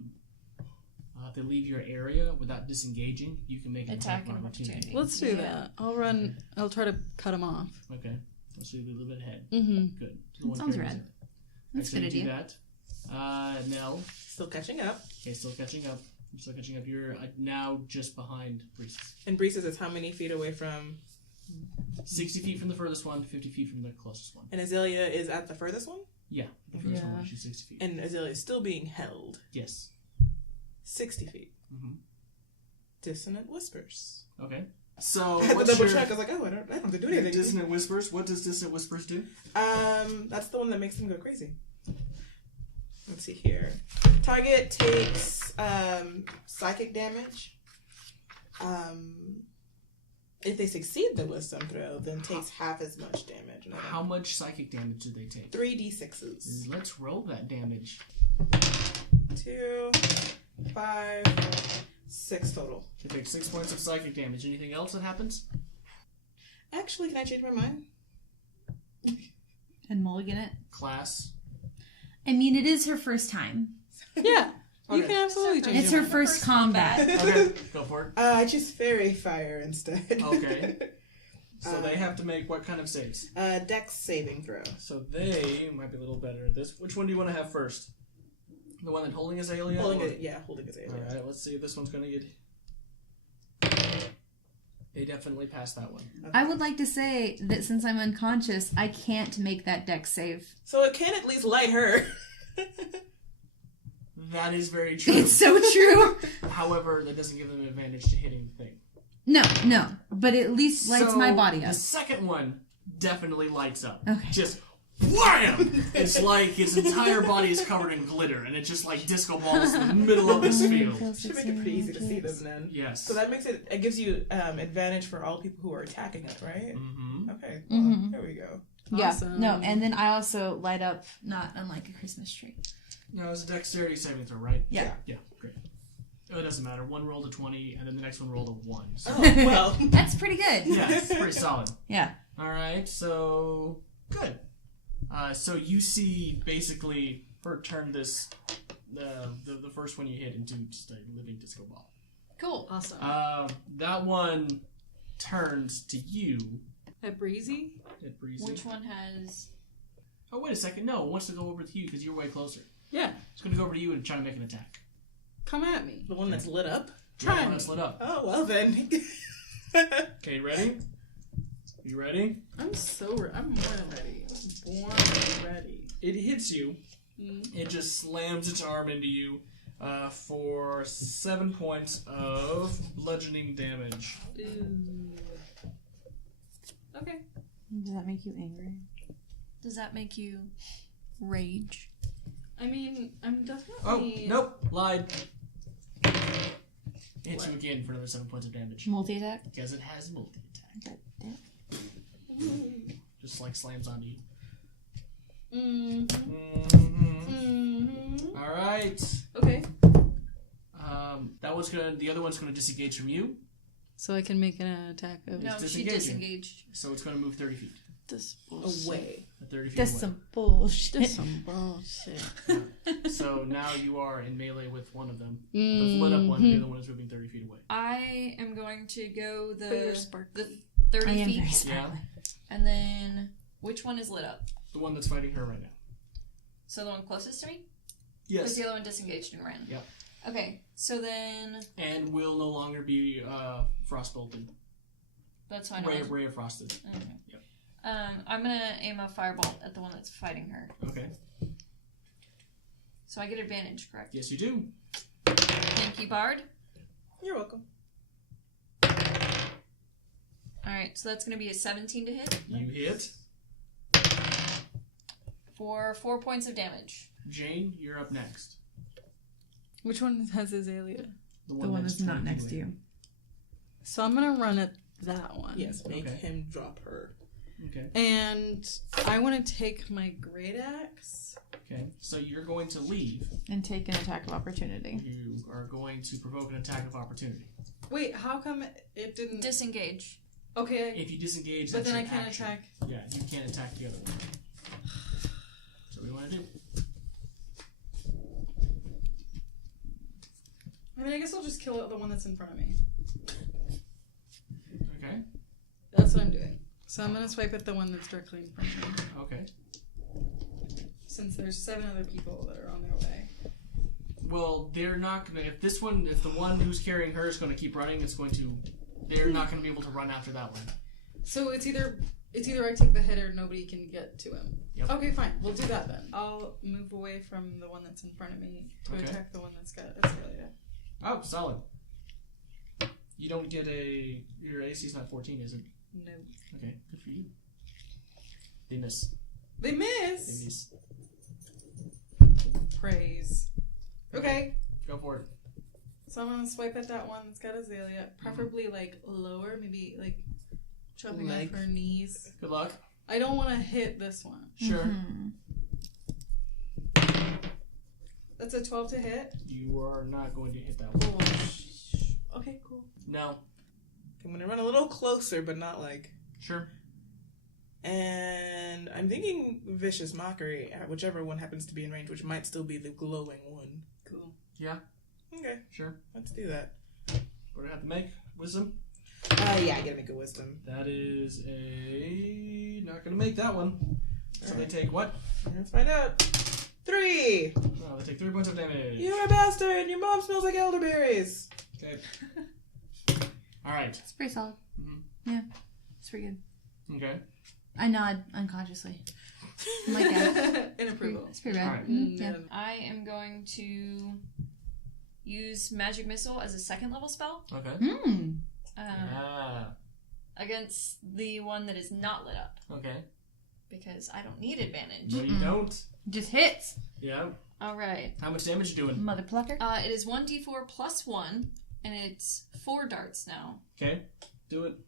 if they leave your area without disengaging, you can make an Attack attack of opportunity. Let's do that. I'll run. I'll try to cut him off. Okay. Let's do a little bit ahead. Mm-hmm. Good. So That one sounds carries rad. it. That's a Alright, good so you do idea. that. Nell. Still catching up. Okay, still catching up. You're still catching up. You're now just behind Breezes. And Breezes is how many feet away from... 60 feet from the furthest one, 50 feet from the closest one. And Azalea is at the furthest one? Yeah, the furthest Yeah. one, she's 60 feet. And Azalea is still being held. Yes. 60 feet. Mm-hmm. Dissonant whispers. Okay. So, I had to what's double your check. I was like, oh, I don't have to do anything. Dissonant Whispers? What does Dissonant Whispers do? That's the one that makes them go crazy. Let's see here. Target takes psychic damage. If they succeed the wisdom throw, then takes half as much damage. And I don't- How much psychic damage do they take? 3d6s. Let's roll that damage. 2, 5, 6 total. They take 6 points of psychic damage. Anything else that happens? Actually, can I change my mind? And mulligan it. Class. I mean, it is her first time. Yeah. You Okay. can absolutely change It's your her mind. first combat. Okay, go for it. I choose fairy fire instead. Okay. So they have to make what kind of saves? Dex saving throw. So they might be a little better at this. Which one do you want to have first? The one that's holding Azalea? Holding or- it, yeah, holding Azalea. Alright, let's see if this one's going to get... They definitely passed that one. I would like to say that since I'm unconscious, I can't make that dex save. So it can at least light her. That is very true. It's so true. However, that doesn't give them an advantage to hitting the thing. No, but it at least lights So, my body up. The second one definitely lights up. Okay. Just wham! It's like his entire body is covered in glitter, and it just like disco balls in the middle of this field. Should make it pretty easy to see them then. Yes. So that makes it gives you advantage for all people who are attacking it, right? Mm-hmm. Okay. Well, Mhm. there we go. Yeah, Awesome. no, and then I also light up, not unlike a Christmas tree. No, it's a dexterity saving throw, right? Yeah. Yeah, great. Oh, it doesn't matter. One rolled a 20, and then the next one rolled a 1. So, Oh, well. That's pretty good. yeah, it's pretty solid. Yeah. Alright, so good. So you see basically her turn this the first one you hit into just a living disco ball. Cool. Awesome. That one turns to you. At Breezy? At Breezy. Which one has... Oh, wait a second. No, it wants to go over to you because you're way closer. Yeah. It's going to go over to you and try to make an attack. Come at me. The one that's lit up? Yeah, the one that's lit up. Oh, well then. Okay, ready? You ready? I'm more than ready. Born ready. It hits you. It just slams its arm into you for 7 points of bludgeoning damage. Ooh. Okay. Does that make you angry? Does that make you rage? I mean, I'm definitely... Oh, nope. Lied. Hits you again for another 7 points of damage. Multi-attack? Because it has multi-attack. Okay. Just like slams onto you. Alright. Okay. The other one's gonna disengage from you. So I can make an attack of... No, she disengaging. disengaged. So it's gonna move 30 feet. This bullshit. Away. 30 feet That's away. some bullshit. That's some bullshit. So now you are in melee with one of them. The lit up one, the other one is moving 30 feet away. I am going to go But you're the sparkly. 30 I am feet. very Yeah. sparkly. And then, which one is lit up? The one that's fighting her right now. So the one closest to me? Yes. Because the other one disengaged and ran. Yep. Okay, so then And will no longer be frostbolted. that's fine. Ray of frosted. Okay. Yep. I'm gonna aim a firebolt at the one that's fighting her. Okay. So I get advantage, correct? Yes, you do. Thank you, Bard. You're welcome. Alright, so that's gonna be a 17 to hit You hit. for 4 points of damage. Jane, you're up next. Which one has Azalea? The one that's not 20 next feet to away. you. So I'm gonna run at that one. Yes, make Okay. him drop her. Okay. And I want to take my great axe. Okay. So you're going to leave. And take an attack of opportunity. You are going to provoke an attack of opportunity. Wait, how come it didn't... Disengage. Okay, If you disengage, but that's then I your can't action. attack. Yeah, you can't attack the other one. So what do you want to do? I mean, I guess I'll just kill the one that's in front of me. Okay. That's what I'm doing. So I'm gonna swipe at the one that's directly in front of me. Okay. Since there's 7 other people that are on their way. Well, they're not gonna. If the one who's carrying her is going to keep running, they're not going to be able to run after that one. So it's either I take the hit or nobody can get to him. Yep. Okay, fine. We'll do that then. I'll move away from the one that's in front of me to Okay. attack the one that's got Azalea. Oh, solid. You don't get your AC's not 14, is it? No. Okay, good for you. They miss. They They miss! miss. Praise. Okay. Go for it. So I'm gonna swipe at that one that's got Azalea. Preferably like lower, maybe like chopping Leg. off her knees. Good luck. I don't want to hit this one. Sure. Mhm. That's a 12 to hit. You are not going to hit that one. Oh, okay, cool. No. I'm gonna run a little closer, but not like. Sure. And I'm thinking Vicious Mockery, whichever one happens to be in range, which might still be the glowing one. Cool. Yeah. Okay, Sure. let's do that. We're gonna have to make wisdom. Yeah, I gotta make a wisdom. That is not gonna make that one. So they take what? Let's find out. 3! Oh, they take 3 points of damage. You're a bastard! Your mom smells like elderberries! Okay. All right. It's pretty solid. Mhm. Yeah. It's pretty good. Okay. I nod unconsciously. I'm like, yeah. In approval. It's pretty rad. Alright. Yeah. I am going to use Magic Missile as a 2nd level spell Okay. Mm. against the one that is not lit up Okay. because I don't need advantage. No, you don't. Just hits. Yeah. Alright. How much damage you doing? Mother plucker. It is 1d4 plus 1, and it's 4 darts now. Okay. Do it.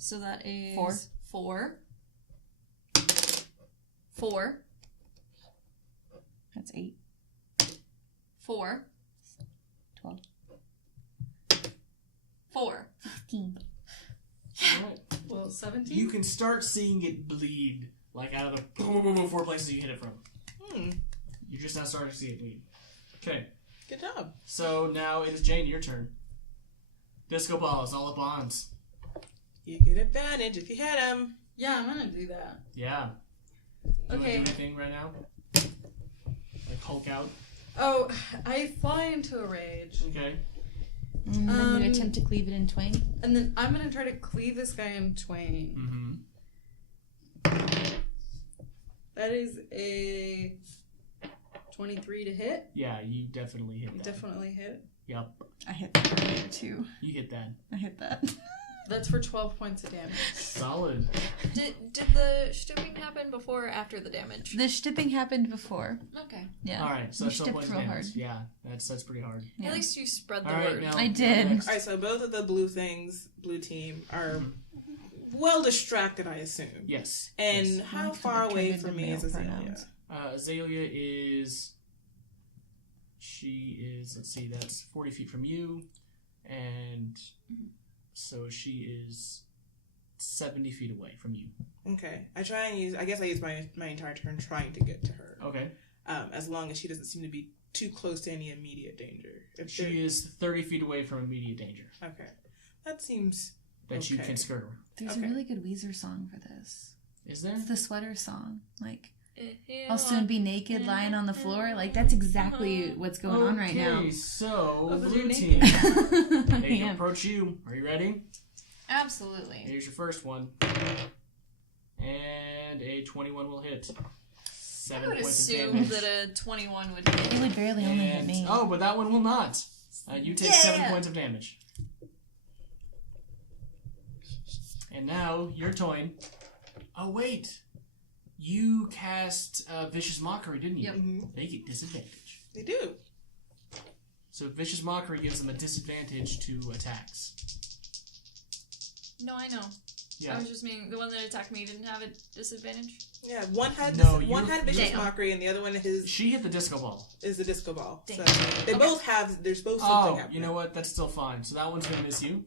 So that is 4. 4. 4. That's 8. 4. 12. 4. 15. All right. Well, 17? You can start seeing it bleed, like out of the 4 places you hit it from. Hmm. You're just now starting to see it bleed. Okay. Good job. So now it is Jane, your turn. Disco balls, all up ons. You get advantage if you hit him. Yeah, I'm gonna do that. Yeah. Do you want to Okay. do anything right now? Like Hulk out? Oh, I fly into a rage. Okay. And then you attempt to cleave it in twain. And then I'm gonna try to cleave this guy in twain. Mm-hmm. That is a 23 to hit. Yeah, you definitely hit that. Definitely hit. Yep. I hit that earlier too. You hit that. I hit that. That's for 12 points of damage. Solid. Did the stooping happen before or after the damage? The stipping happened before. Okay. Yeah. Alright, so You that's 12 stipped points of real damage. hard. Yeah, that's pretty hard. Yeah. At least you spread the Alright, word. now. I did. next. Alright, so both of the blue team, are well distracted, I assume. Yes. And Yes. how Next far to the away triggered from me male is Azalea? pronouns. Azalea is... She is, let's see, that's 40 feet from you. And so she is 70 feet away from you. Okay. I guess I use my entire turn trying to get to her. Okay. As long as she doesn't seem to be too close to any immediate danger. If there- She is 30 feet away from immediate danger Okay. That seems... that you Okay. can skirt her. There's Okay. a really good Weezer song for this. Is there? It's the sweater song. Like, Yeah. I'll soon be naked lying on the floor. Like, that's exactly what's going on right now. Okay, so, Oh, 'cause blue you're team. I They am. approach you. Are you ready? Absolutely. Here's your first one. And a 21 will hit. I 7 would points of assume damage. that a 21 would hit. It would barely only hit And- me. Oh, but that one will not. You take 7 points of damage. And now, your turn. Oh, wait. You cast Vicious Mockery, didn't you? Yep. Mhm. They get disadvantage. They do. So Vicious Mockery gives them a disadvantage to attacks. No, I know. Yeah. I was just meaning the one that attacked me didn't have a disadvantage. Yeah, one had No, one you- had Vicious Damn. Mockery and the other one She hit the disco ball. is the disco ball. Damn. So they Okay. both have, there's both something Oh, happening. you know what? That's still fine. So that one's going to miss you.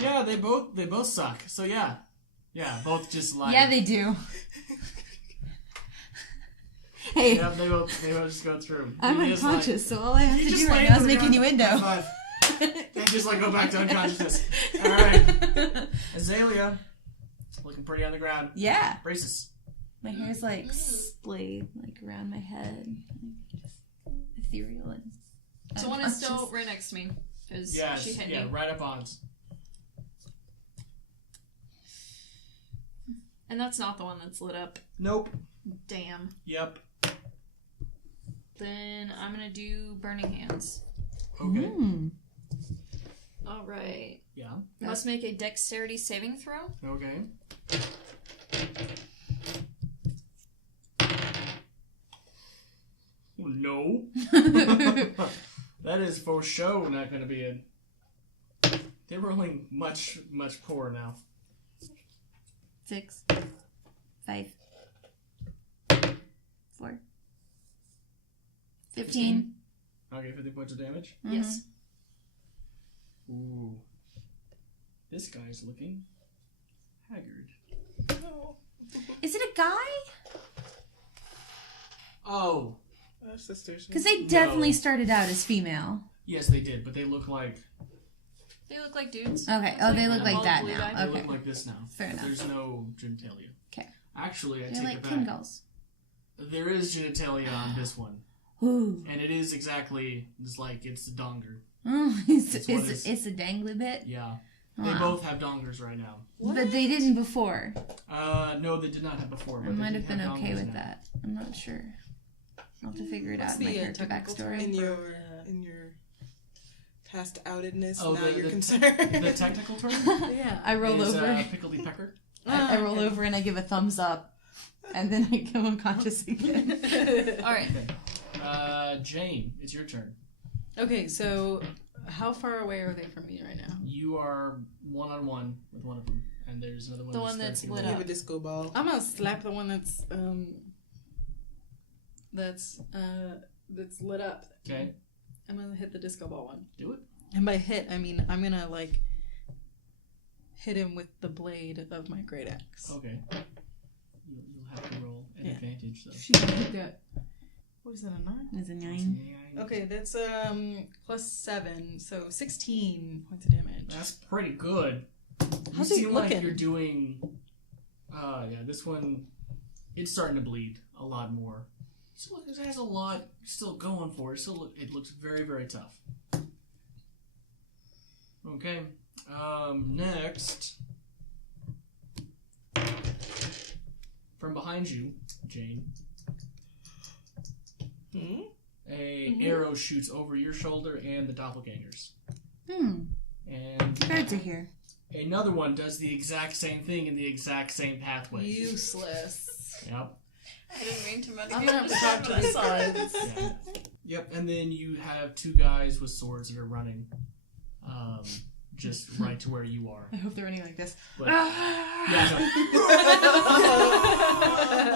Yeah, they both suck. So yeah. Yeah, both just like... Yeah, they do. Hey, Yeah, they both just go through. I'm You just, unconscious, so all I have you to just do right lay now on is the make ground. innuendo. High five. They just like go back to unconsciousness. Alright. Azalea. Looking pretty on the ground. Yeah. Braces. My hair's like splayed, like around my head. Like, just ethereal and So one is still unconscious. right next to me because Yeah, she hit yeah, me. right up on. And that's not the one that's lit up. Nope. Damn. Yep. Then I'm gonna do Burning Hands. Okay. Mm. All right. Yeah. Must make a Dexterity saving throw. Okay. No. That is for show not going to be it. They're rolling much, much poorer now. 6, 5, 4, 15. Okay, 50 points of damage. Mhm. Yes. Ooh. This guy's looking haggard. Is it a guy? Oh. Sisters. Because they definitely started out as female. Yes, they did, but they look like They look like dudes. Okay. Oh, they look a like bald that blue now. guy. they Okay. look like this now. Fair enough. There's no genitalia. Okay. Actually, I They're take like it Ken back. dolls. There is genitalia on this one, Ooh. and it is exactly it's like it's the donger. Oh, That's what it is. it's a dangly bit. Yeah, they Wow. both have dongers right now. But they didn't before. No, they did not have before. I But they might do have been okay dongers with now. that. I'm not sure. I'll have to figure it What's out in my the, character technical term? backstory. In your past outedness, Oh, now you're the concerned. The technical term Yeah. I roll is over. pickledy pecker. I roll over and I give a thumbs up. And then I go unconscious again. All right. Jane, it's your turn. Okay, so how far away are they from me right now? You are one-on-one with one of them, and there's another one. The just one that's 30 lit away. You have a disco ball. I'm gonna slap the one that's lit up. Okay, I'm gonna hit the disco ball one. do it. And by hit, I mean I'm gonna like hit him with the blade of my great axe. Okay. You'll have to roll an Yeah. advantage though. She can hit that. What is that, a 9? Is a 9. Okay, that's plus 7, so 16 points of damage. That's pretty good. How's you he seem looking? like you're doing. Yeah, this one, it's starting to bleed a lot more. So look, it has a lot still going for it. It looks very, very tough. Okay. Next, from behind you, Jane, a arrow shoots over your shoulder and the doppelgangers. And Good to hear. another one does the exact same thing in the exact same pathway. Useless. Yep. I didn't mean to I'm gonna have to talk to these guys. Yeah. Yep. And then you have two guys with swords that are running, just right to where you are. I hope they're running like this. But, yeah,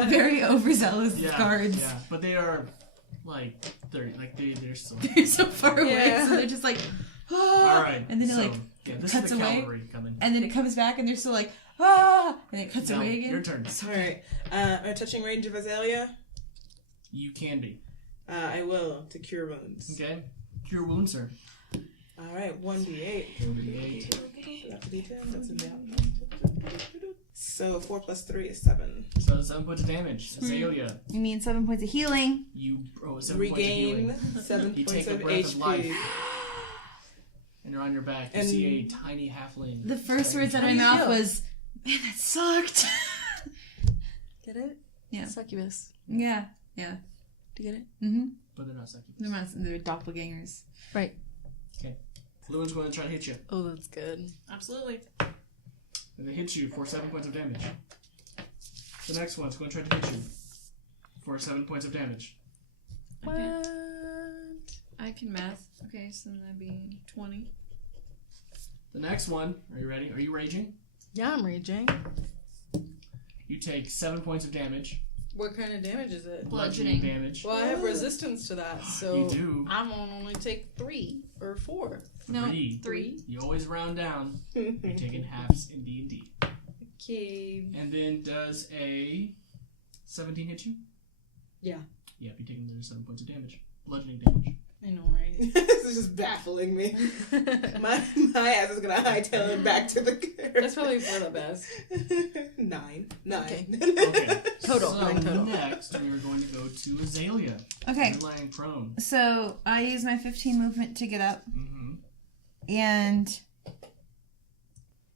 no. Very overzealous Yeah, guards. yeah, but they are they're still. They're so far away, Yeah. so they're just like, All right. and then it so, like this cuts is the away. cavalry coming. and then it comes back, and they're still like, and it cuts Now, away again. your turn. Alright. Am I touching range of Azalea? You can be. I will, to cure wounds. Okay. Cure wounds, sir. Alright, 1d8. 1d8. That's a d10, that's in there. So 4 plus 3 is 7. So 7 points of damage. Azalea, You mean 7 points of healing? you 7 points of Regain healing. 7 You points take a of breath of HP. life. And you're on your back. You And- see a tiny halfling. The first words out of my do you mouth feel? was, man, that sucked. Get it? Yeah. Succubus. Yeah. Do you get it? Mm-hmm. But they're not succubus. They're doppelgangers. Right. Lewin's going to try to hit you. Oh, that's good. Absolutely. And they hit you for 7 points of damage. The next one's going to try to hit you for 7 points of damage. What? I can math. Okay, so then that'd be 20. The next one, are you ready? Are you raging? Yeah, I'm raging. You take 7 points of damage. What kind of damage is it? Bludgeoning damage. Well, I have resistance to that, so You do. I'm gonna only take 3 or 4. No, 3. 3. You always round down. You're taking halves in D&D. Okay. And then does a 17 hit you? Yeah. Yeah, you're taking another 7 points of damage. Bludgeoning damage. I know, right? This is just baffling me. My ass is gonna hightail it back to the That's probably for the best. 9. Okay. Okay. Total, So nine total. next, we're going to go to Azalea. Okay, You're lying prone. so I use my 15 movement to get up Mm-hmm. and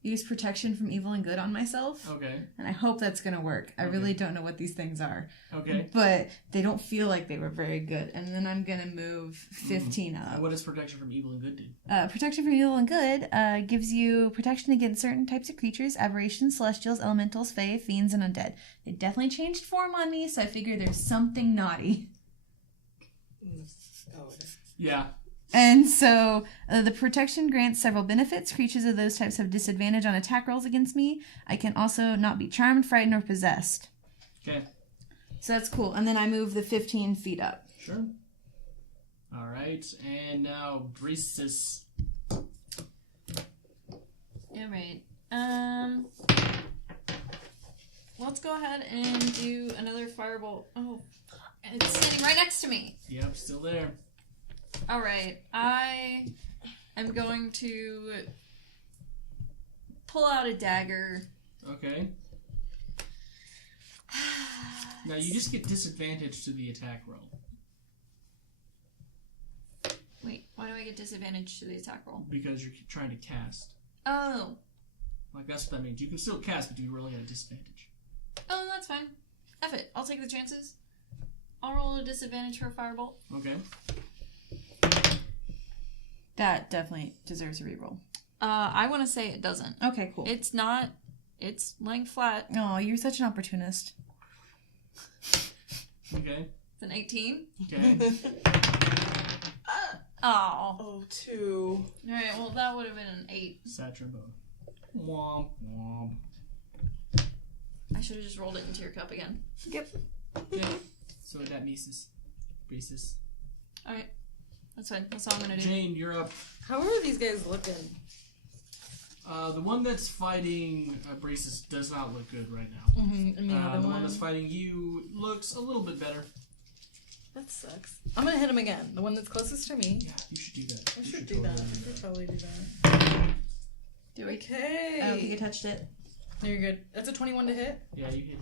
use protection from evil and good on myself. Okay. And I hope that's going to work. I Okay. really don't know what these things are. Okay. But they don't feel like they were very good. And then I'm going to move 15 up. What does protection from evil and good do? Protection from evil and good gives you protection against certain types of creatures, aberrations, celestials, elementals, fae, fiends, and undead. They definitely changed form on me, so I figure there's something naughty. Oh, okay. Yeah. And so the protection grants several benefits. Creatures of those types have disadvantage on attack rolls against me. I can also not be charmed, frightened, or possessed. Okay. So that's cool. And then I move the 15 feet up. Sure. All right. And now Breesis. Alright. Let's go ahead and do another firebolt. Oh, it's sitting right next to me. Yep, still there. Alright, I am going to pull out a dagger. Okay. Now you just get disadvantage to the attack roll. Wait, why do I get disadvantage to the attack roll? Because you're trying to cast. Oh. Like, that's what that means. You can still cast, but you're rolling at a disadvantage. Oh, that's fine. F it. I'll take the chances. I'll roll a disadvantage for a firebolt. Okay. That definitely deserves a reroll. I want to say it doesn't. Okay, cool. It's not. It's laying flat. Oh, you're such an opportunist. Okay. It's an 18. Okay. Oh. Oh, 2. Alright, well, that would have been an 8. Sad trombone. Womp womp. I should have just rolled it into your cup again. Okay. So that misses. Breesis. Alright. That's fine. That's all I'm gonna do. Jane, you're up. How are these guys looking? The one that's fighting Breesis does not look good right now. Mm-hmm. And the other The one one. that's fighting you looks a little bit better. That sucks. I'm gonna hit him again. The one that's closest to me. Yeah, you should do that. I You should do totally that. I should probably do that. Do we? Okay. I don't think I touched it. No, you're good. That's a 21 to hit. Yeah, you hit.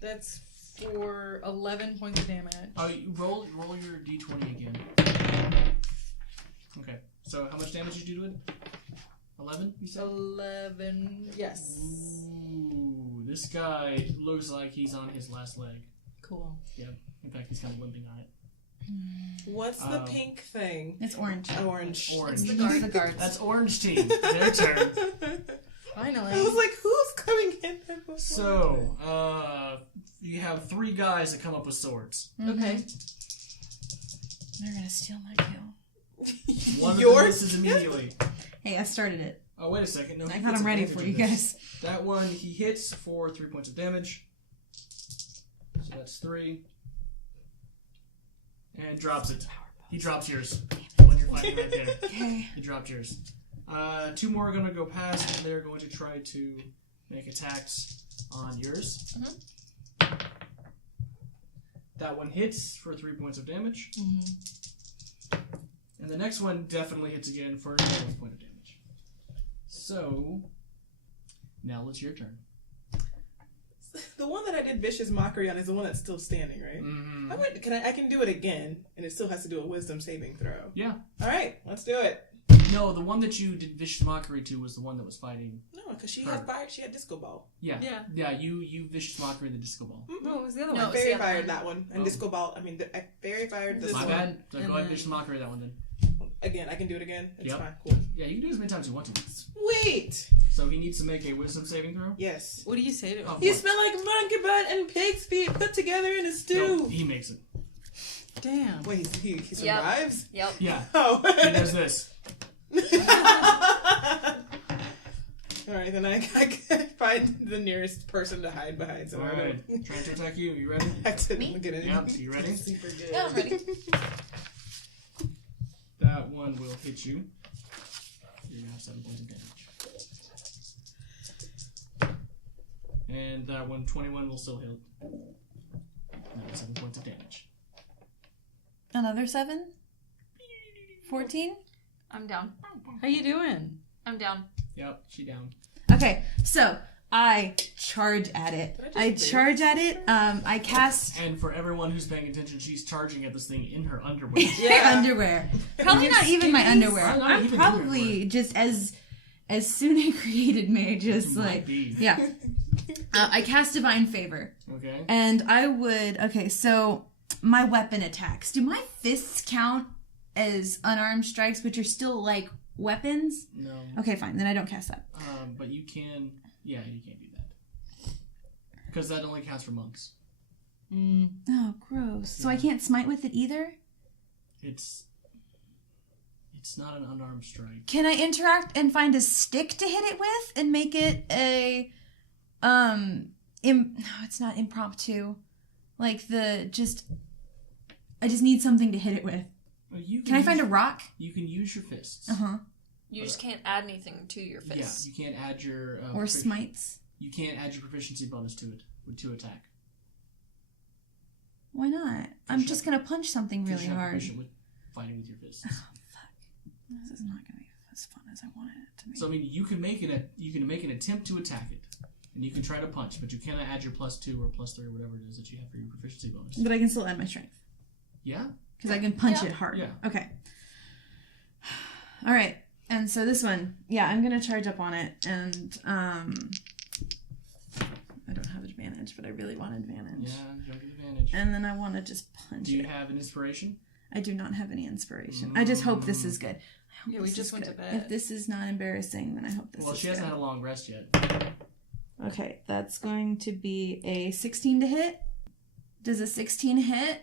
That's for 11 points of damage. Oh, you roll your d20 again. Okay. So how much damage did you do to it? 11, you said? 11. Yes. Ooh, this guy looks like he's on his last leg. Cool. Yep. In fact, he's kind of limping on it. What's the pink thing? It's orange. Orange. Orange. It's the guard. the guards. That's orange team. Their turn. Finally. I was like, who's coming in? So, you have 3 guys that come up with swords. Okay. They're gonna steal my kill. One of them Yours? misses immediately. Hey, I started it. Oh, wait a second. No, I he got gets them ready advantage for of you this. guys. That one, he hits for 3 points of damage. So that's 3. And drops it. He drops yours. When you're fighting right there. Okay. He dropped yours. 2 more are going to go past, and they're going to try to make attacks on yours. That one hits for 3 points of damage. And the next one definitely hits again for another 1 point of damage. So, now it's your turn. The one that I did vicious mockery on is the one that's still standing, right? Mm-hmm. I can do it again, and it still has to do a wisdom saving throw. Yeah. All right, let's do it. No, the one that you did vicious mockery to was the one that was fighting. No, because she had fire. She had disco ball. Yeah. Yeah. Yeah, you vicious mockery the disco ball. No, it was the other No, one. it's Fairy the other fired one. that one, and Oh. disco ball. I fairy fired this My one. bad. So And go ahead and then- vicious mockery that one then. Again, I can do it again. It's Yep. fine. Cool. Yeah, you can do as many times as you want to. Sweet. So he needs to make a wisdom saving throw. Yes. What do you say to him? Oh, You what? smell like monkey butt and pig's feet put together in a stew. No, he makes it. Damn. Wait, he Yep. survives? Yep. Yeah. Oh. He does this. Alright, then I can find the nearest person to hide behind. So I Alright. don't Trying to attack you. You ready? accidentally get it. Yep. You ready? Super good. Yeah, I'm ready. That one will hit you. You're gonna have 7 points of damage. And that one, 21, will still hit. Another 7 points of damage. Another 7? 14? I'm down. How you doing? I'm down. Yep, she down. Okay, so I charge at it. I cast And for everyone who's paying attention, she's charging at this thing in her underwear. Yeah. underwear. Probably not even my underwear. I'm not I'm even probably just as Sune created me, just Might like be. yeah. I cast Divine Favor, Okay. and I would. Okay, so my weapon attacks. Do my fists count as unarmed strikes, which are still like weapons? No. Okay, fine. Then I don't cast that. But you can. Yeah, you can't do that. Because that only counts for monks. Oh, gross. So I can't smite with it either? It's not an unarmed strike. Can I interact and find a stick to hit it with and make it a no, it's not impromptu. Like I just need something to hit it with. Well, you Can I find a rock? You can use your fists. Uh-huh. You just can't add anything to your fists. Yeah, you can't add your Or smites. You can't add your proficiency bonus to it to attack. Why not? I'm just gonna punch something Because really you're not hard. proficient with fighting with your fists. This is not gonna be as fun as I wanted it to be. So I mean, you can make an attempt to attack it, and you can try to punch, but you cannot add your +2 or +3 or whatever it is that you have for your proficiency bonus. But I can still add my strength. Yeah. Because I can punch Yeah. it hard. Yeah. Okay. Alright. And so this one, yeah, I'm gonna charge up on it, and I don't have advantage, but I really want advantage. Yeah, you don't get advantage. And then I want to just punch Do you it. have an inspiration? I do not have any inspiration. I just hope this is good. I hope Yeah, we this just is went to good. bed. If this is not embarrassing, then I hope this Well, is she hasn't good. had a long rest yet. Okay, that's going to be a 16 to hit. Does a 16 hit?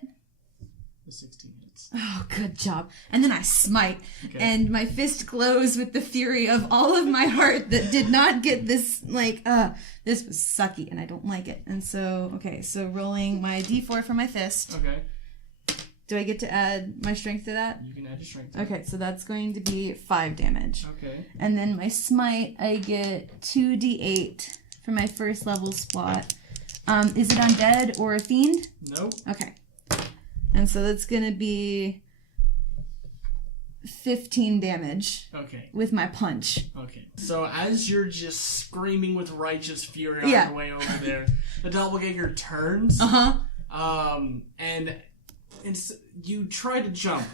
The 16 hits. Oh, good job. And then I smite, Okay. and my fist glows with the fury of all of my heart that did not get this, this was sucky, and I don't like it. And so, okay, so rolling my d4 for my fist. Okay. Do I get to add my strength to that? You can add your strength. Okay, so that's going to be 5 damage. Okay. And then my smite, I get 2d8 for my first level spot. Is it undead or a fiend? Nope. Okay. And so that's going to be 15 damage Okay. with my punch. Okay. So as you're just screaming with righteous fury on your way over there, the doppelganger turns. And you try to jump,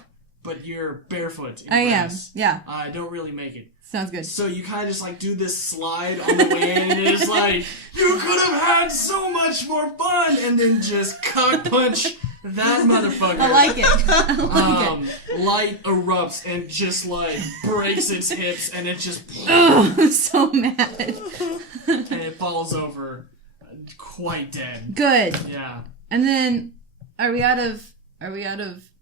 but you're barefoot. I am. Yeah. Don't really make it. Sounds good. So you kind of just like do this slide on the way in, and it's like, you could have had so much more fun, and then just cock punch that motherfucker. I like it. I like it. Light erupts and just like breaks its hips, and it just I'm so mad. and it falls over, quite dead. Good. Yeah. And then, are we out of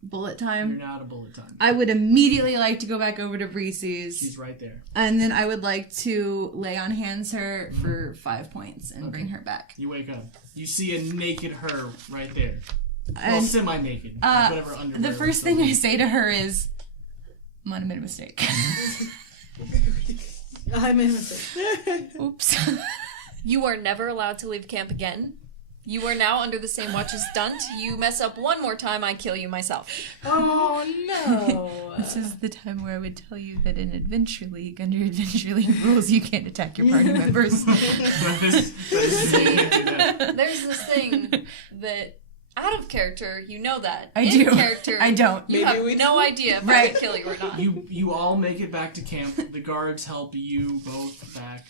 bullet time? You're not a bullet time. I would immediately like to go back over to Breezy's. She's right there. And then I would like to lay on hands her for 5 points and bring her back. You wake up. You see a naked her right there. And, well, semi-naked. Like whatever underwear. The first thing I say to her is, Mom, I made a mistake. I made a mistake. Oops. You are never allowed to leave camp again. You are now under the same watch as Dunt. You mess up one more time, I kill you myself. Oh no. This is the time where I would tell you that in Adventure League, under Adventure League rules, you can't attack your party members. There's this thing that, out of character, you know that. I In do. character, I don't. You have no idea if I would kill you or not. You all make it back to camp. The guards help you both back.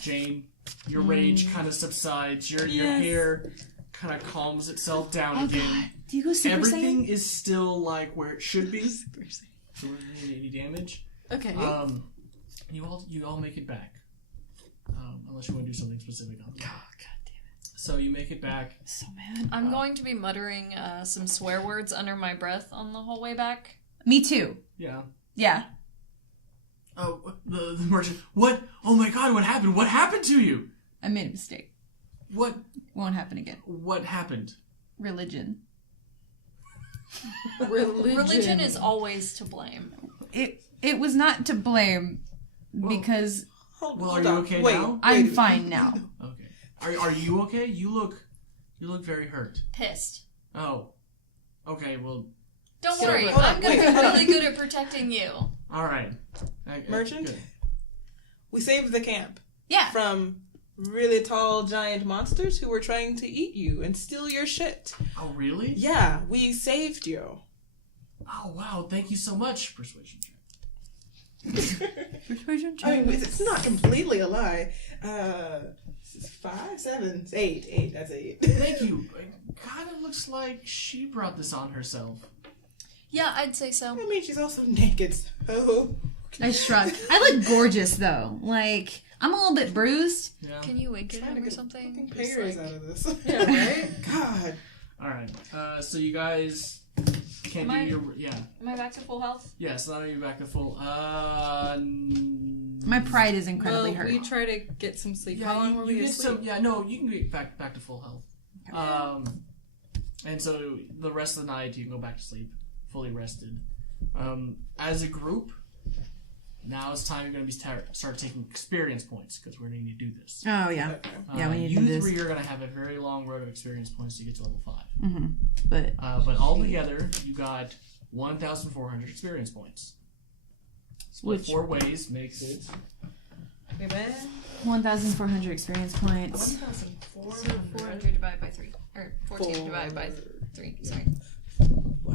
Jane, your rage kind of subsides. Your hair kind of calms itself down again. God. Do you go Super Everything Saiyan? is still like where it should be. So we're not doing any damage. Okay. You all make it back. Unless you want to do something specific on that. God damn it. So you make it back. So mad. I'm going to be muttering some swear words under my breath on the whole way back. Me too. Yeah. Yeah. Oh, the merchant. What? Oh my God! What happened? What happened to you? I made a mistake. What? Won't happen again. What happened? Religion. Religion is always to blame. It was not to blame because Well, are you okay now? I'm fine now. Okay. Are you okay? You look very hurt. Pissed. Oh. Okay. Well. Don't Get worry, over it. I'm going to be really good at protecting you. All right. Merchant? Good. We saved the camp Yeah. from really tall giant monsters who were trying to eat you and steal your shit. Oh, really? Yeah, we saved you. Oh, wow. Thank you so much, persuasion check. Persuasion I mean, check. it's not completely a lie. 5, 7, 8. That's 8. Thank you. It kind of looks like she brought this on herself. Yeah, I'd say so. I mean, she's also naked, so... I shrug. I look gorgeous though. Like I'm a little bit bruised. Yeah. Can you wink at Trying to him or get something? fucking Just payers like- out of this. Yeah, right? God. All right. So you guys can't Am do I- your Am I back to full health? Yeah. So now you're back to full. My pride is incredibly Well, hurt. we try to get some sleep. Yeah, How long were we get asleep? some. Yeah, no, you can get back to full health. And so the rest of the night you can go back to sleep, fully rested. As a group, now it's time you're going to be start taking experience points because we're going to need to do this. Oh yeah. Yeah, we need to do You this. three are going to have a very long road of experience points to get to level 5. Mm-hmm. But But all together, you got 1,400 experience points. Split Which- 4 ways makes it. We bad? 1,400 experience points. 400 divided by 3. Or 14 divided by 3. Sorry.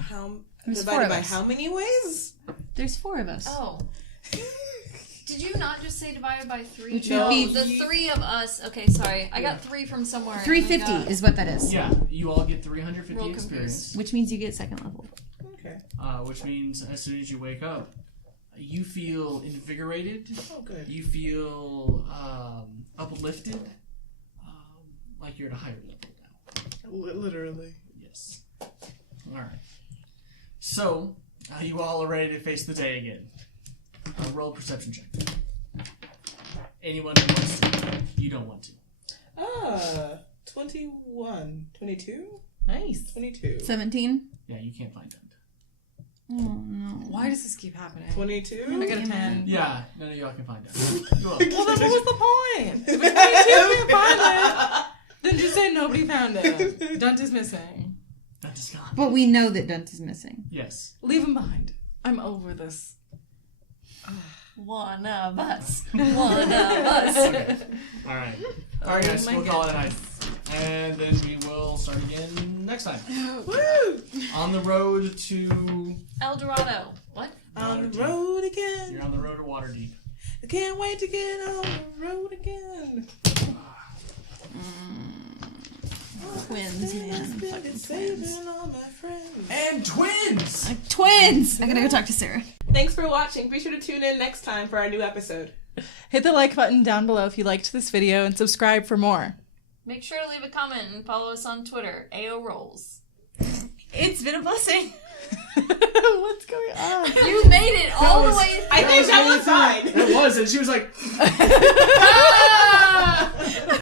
How... There's 4 Divided of by us. how many ways? There's 4 of us. Oh. Did you not just say divided by 3? Which would be- the 3 of us. Okay, sorry. I got 3 from somewhere. and I 350 got- is what that is. Yeah, you all get 350 Real experience. Which means you get second level. Okay. Which means as soon as you wake up, you feel invigorated. Oh, good. You feel uplifted, like you're at a higher level now. Literally. Yes. All right. So you all are ready to face the day again. Roll a perception check. Anyone who wants to. You don't want to. 21. 22? Nice. 22. 17? Yeah, you can't find them. Oh no. Why does this keep happening? 22? I got a 10. Yeah, none of y'all can find them. You all. Well, then what was the point? If it's 22, we can find it. Then just say nobody found it. Dunt is missing. That is gone. But we know that Dunt is missing. Yes. Leave him behind. I'm over this. One of us. One of us. Okay. All right. All right, guys. my We'll call it a night. And then we will start again next time. Woo! On the road to... El Dorado. What? On the road again. You're on the road to Waterdeep. I can't wait to get on the road again. Twins, man. Fucking twins. All my friends. And twins! Twins! I gotta go talk to Sarah. Thanks for watching. Be sure to tune in next time for our new episode. Hit the like button down below if you liked this video and subscribe for more. Make sure to leave a comment and follow us on Twitter. AO Rolls. It's been a blessing. What's going on? You made it all the way through. I think that was fine. It was, and she was like...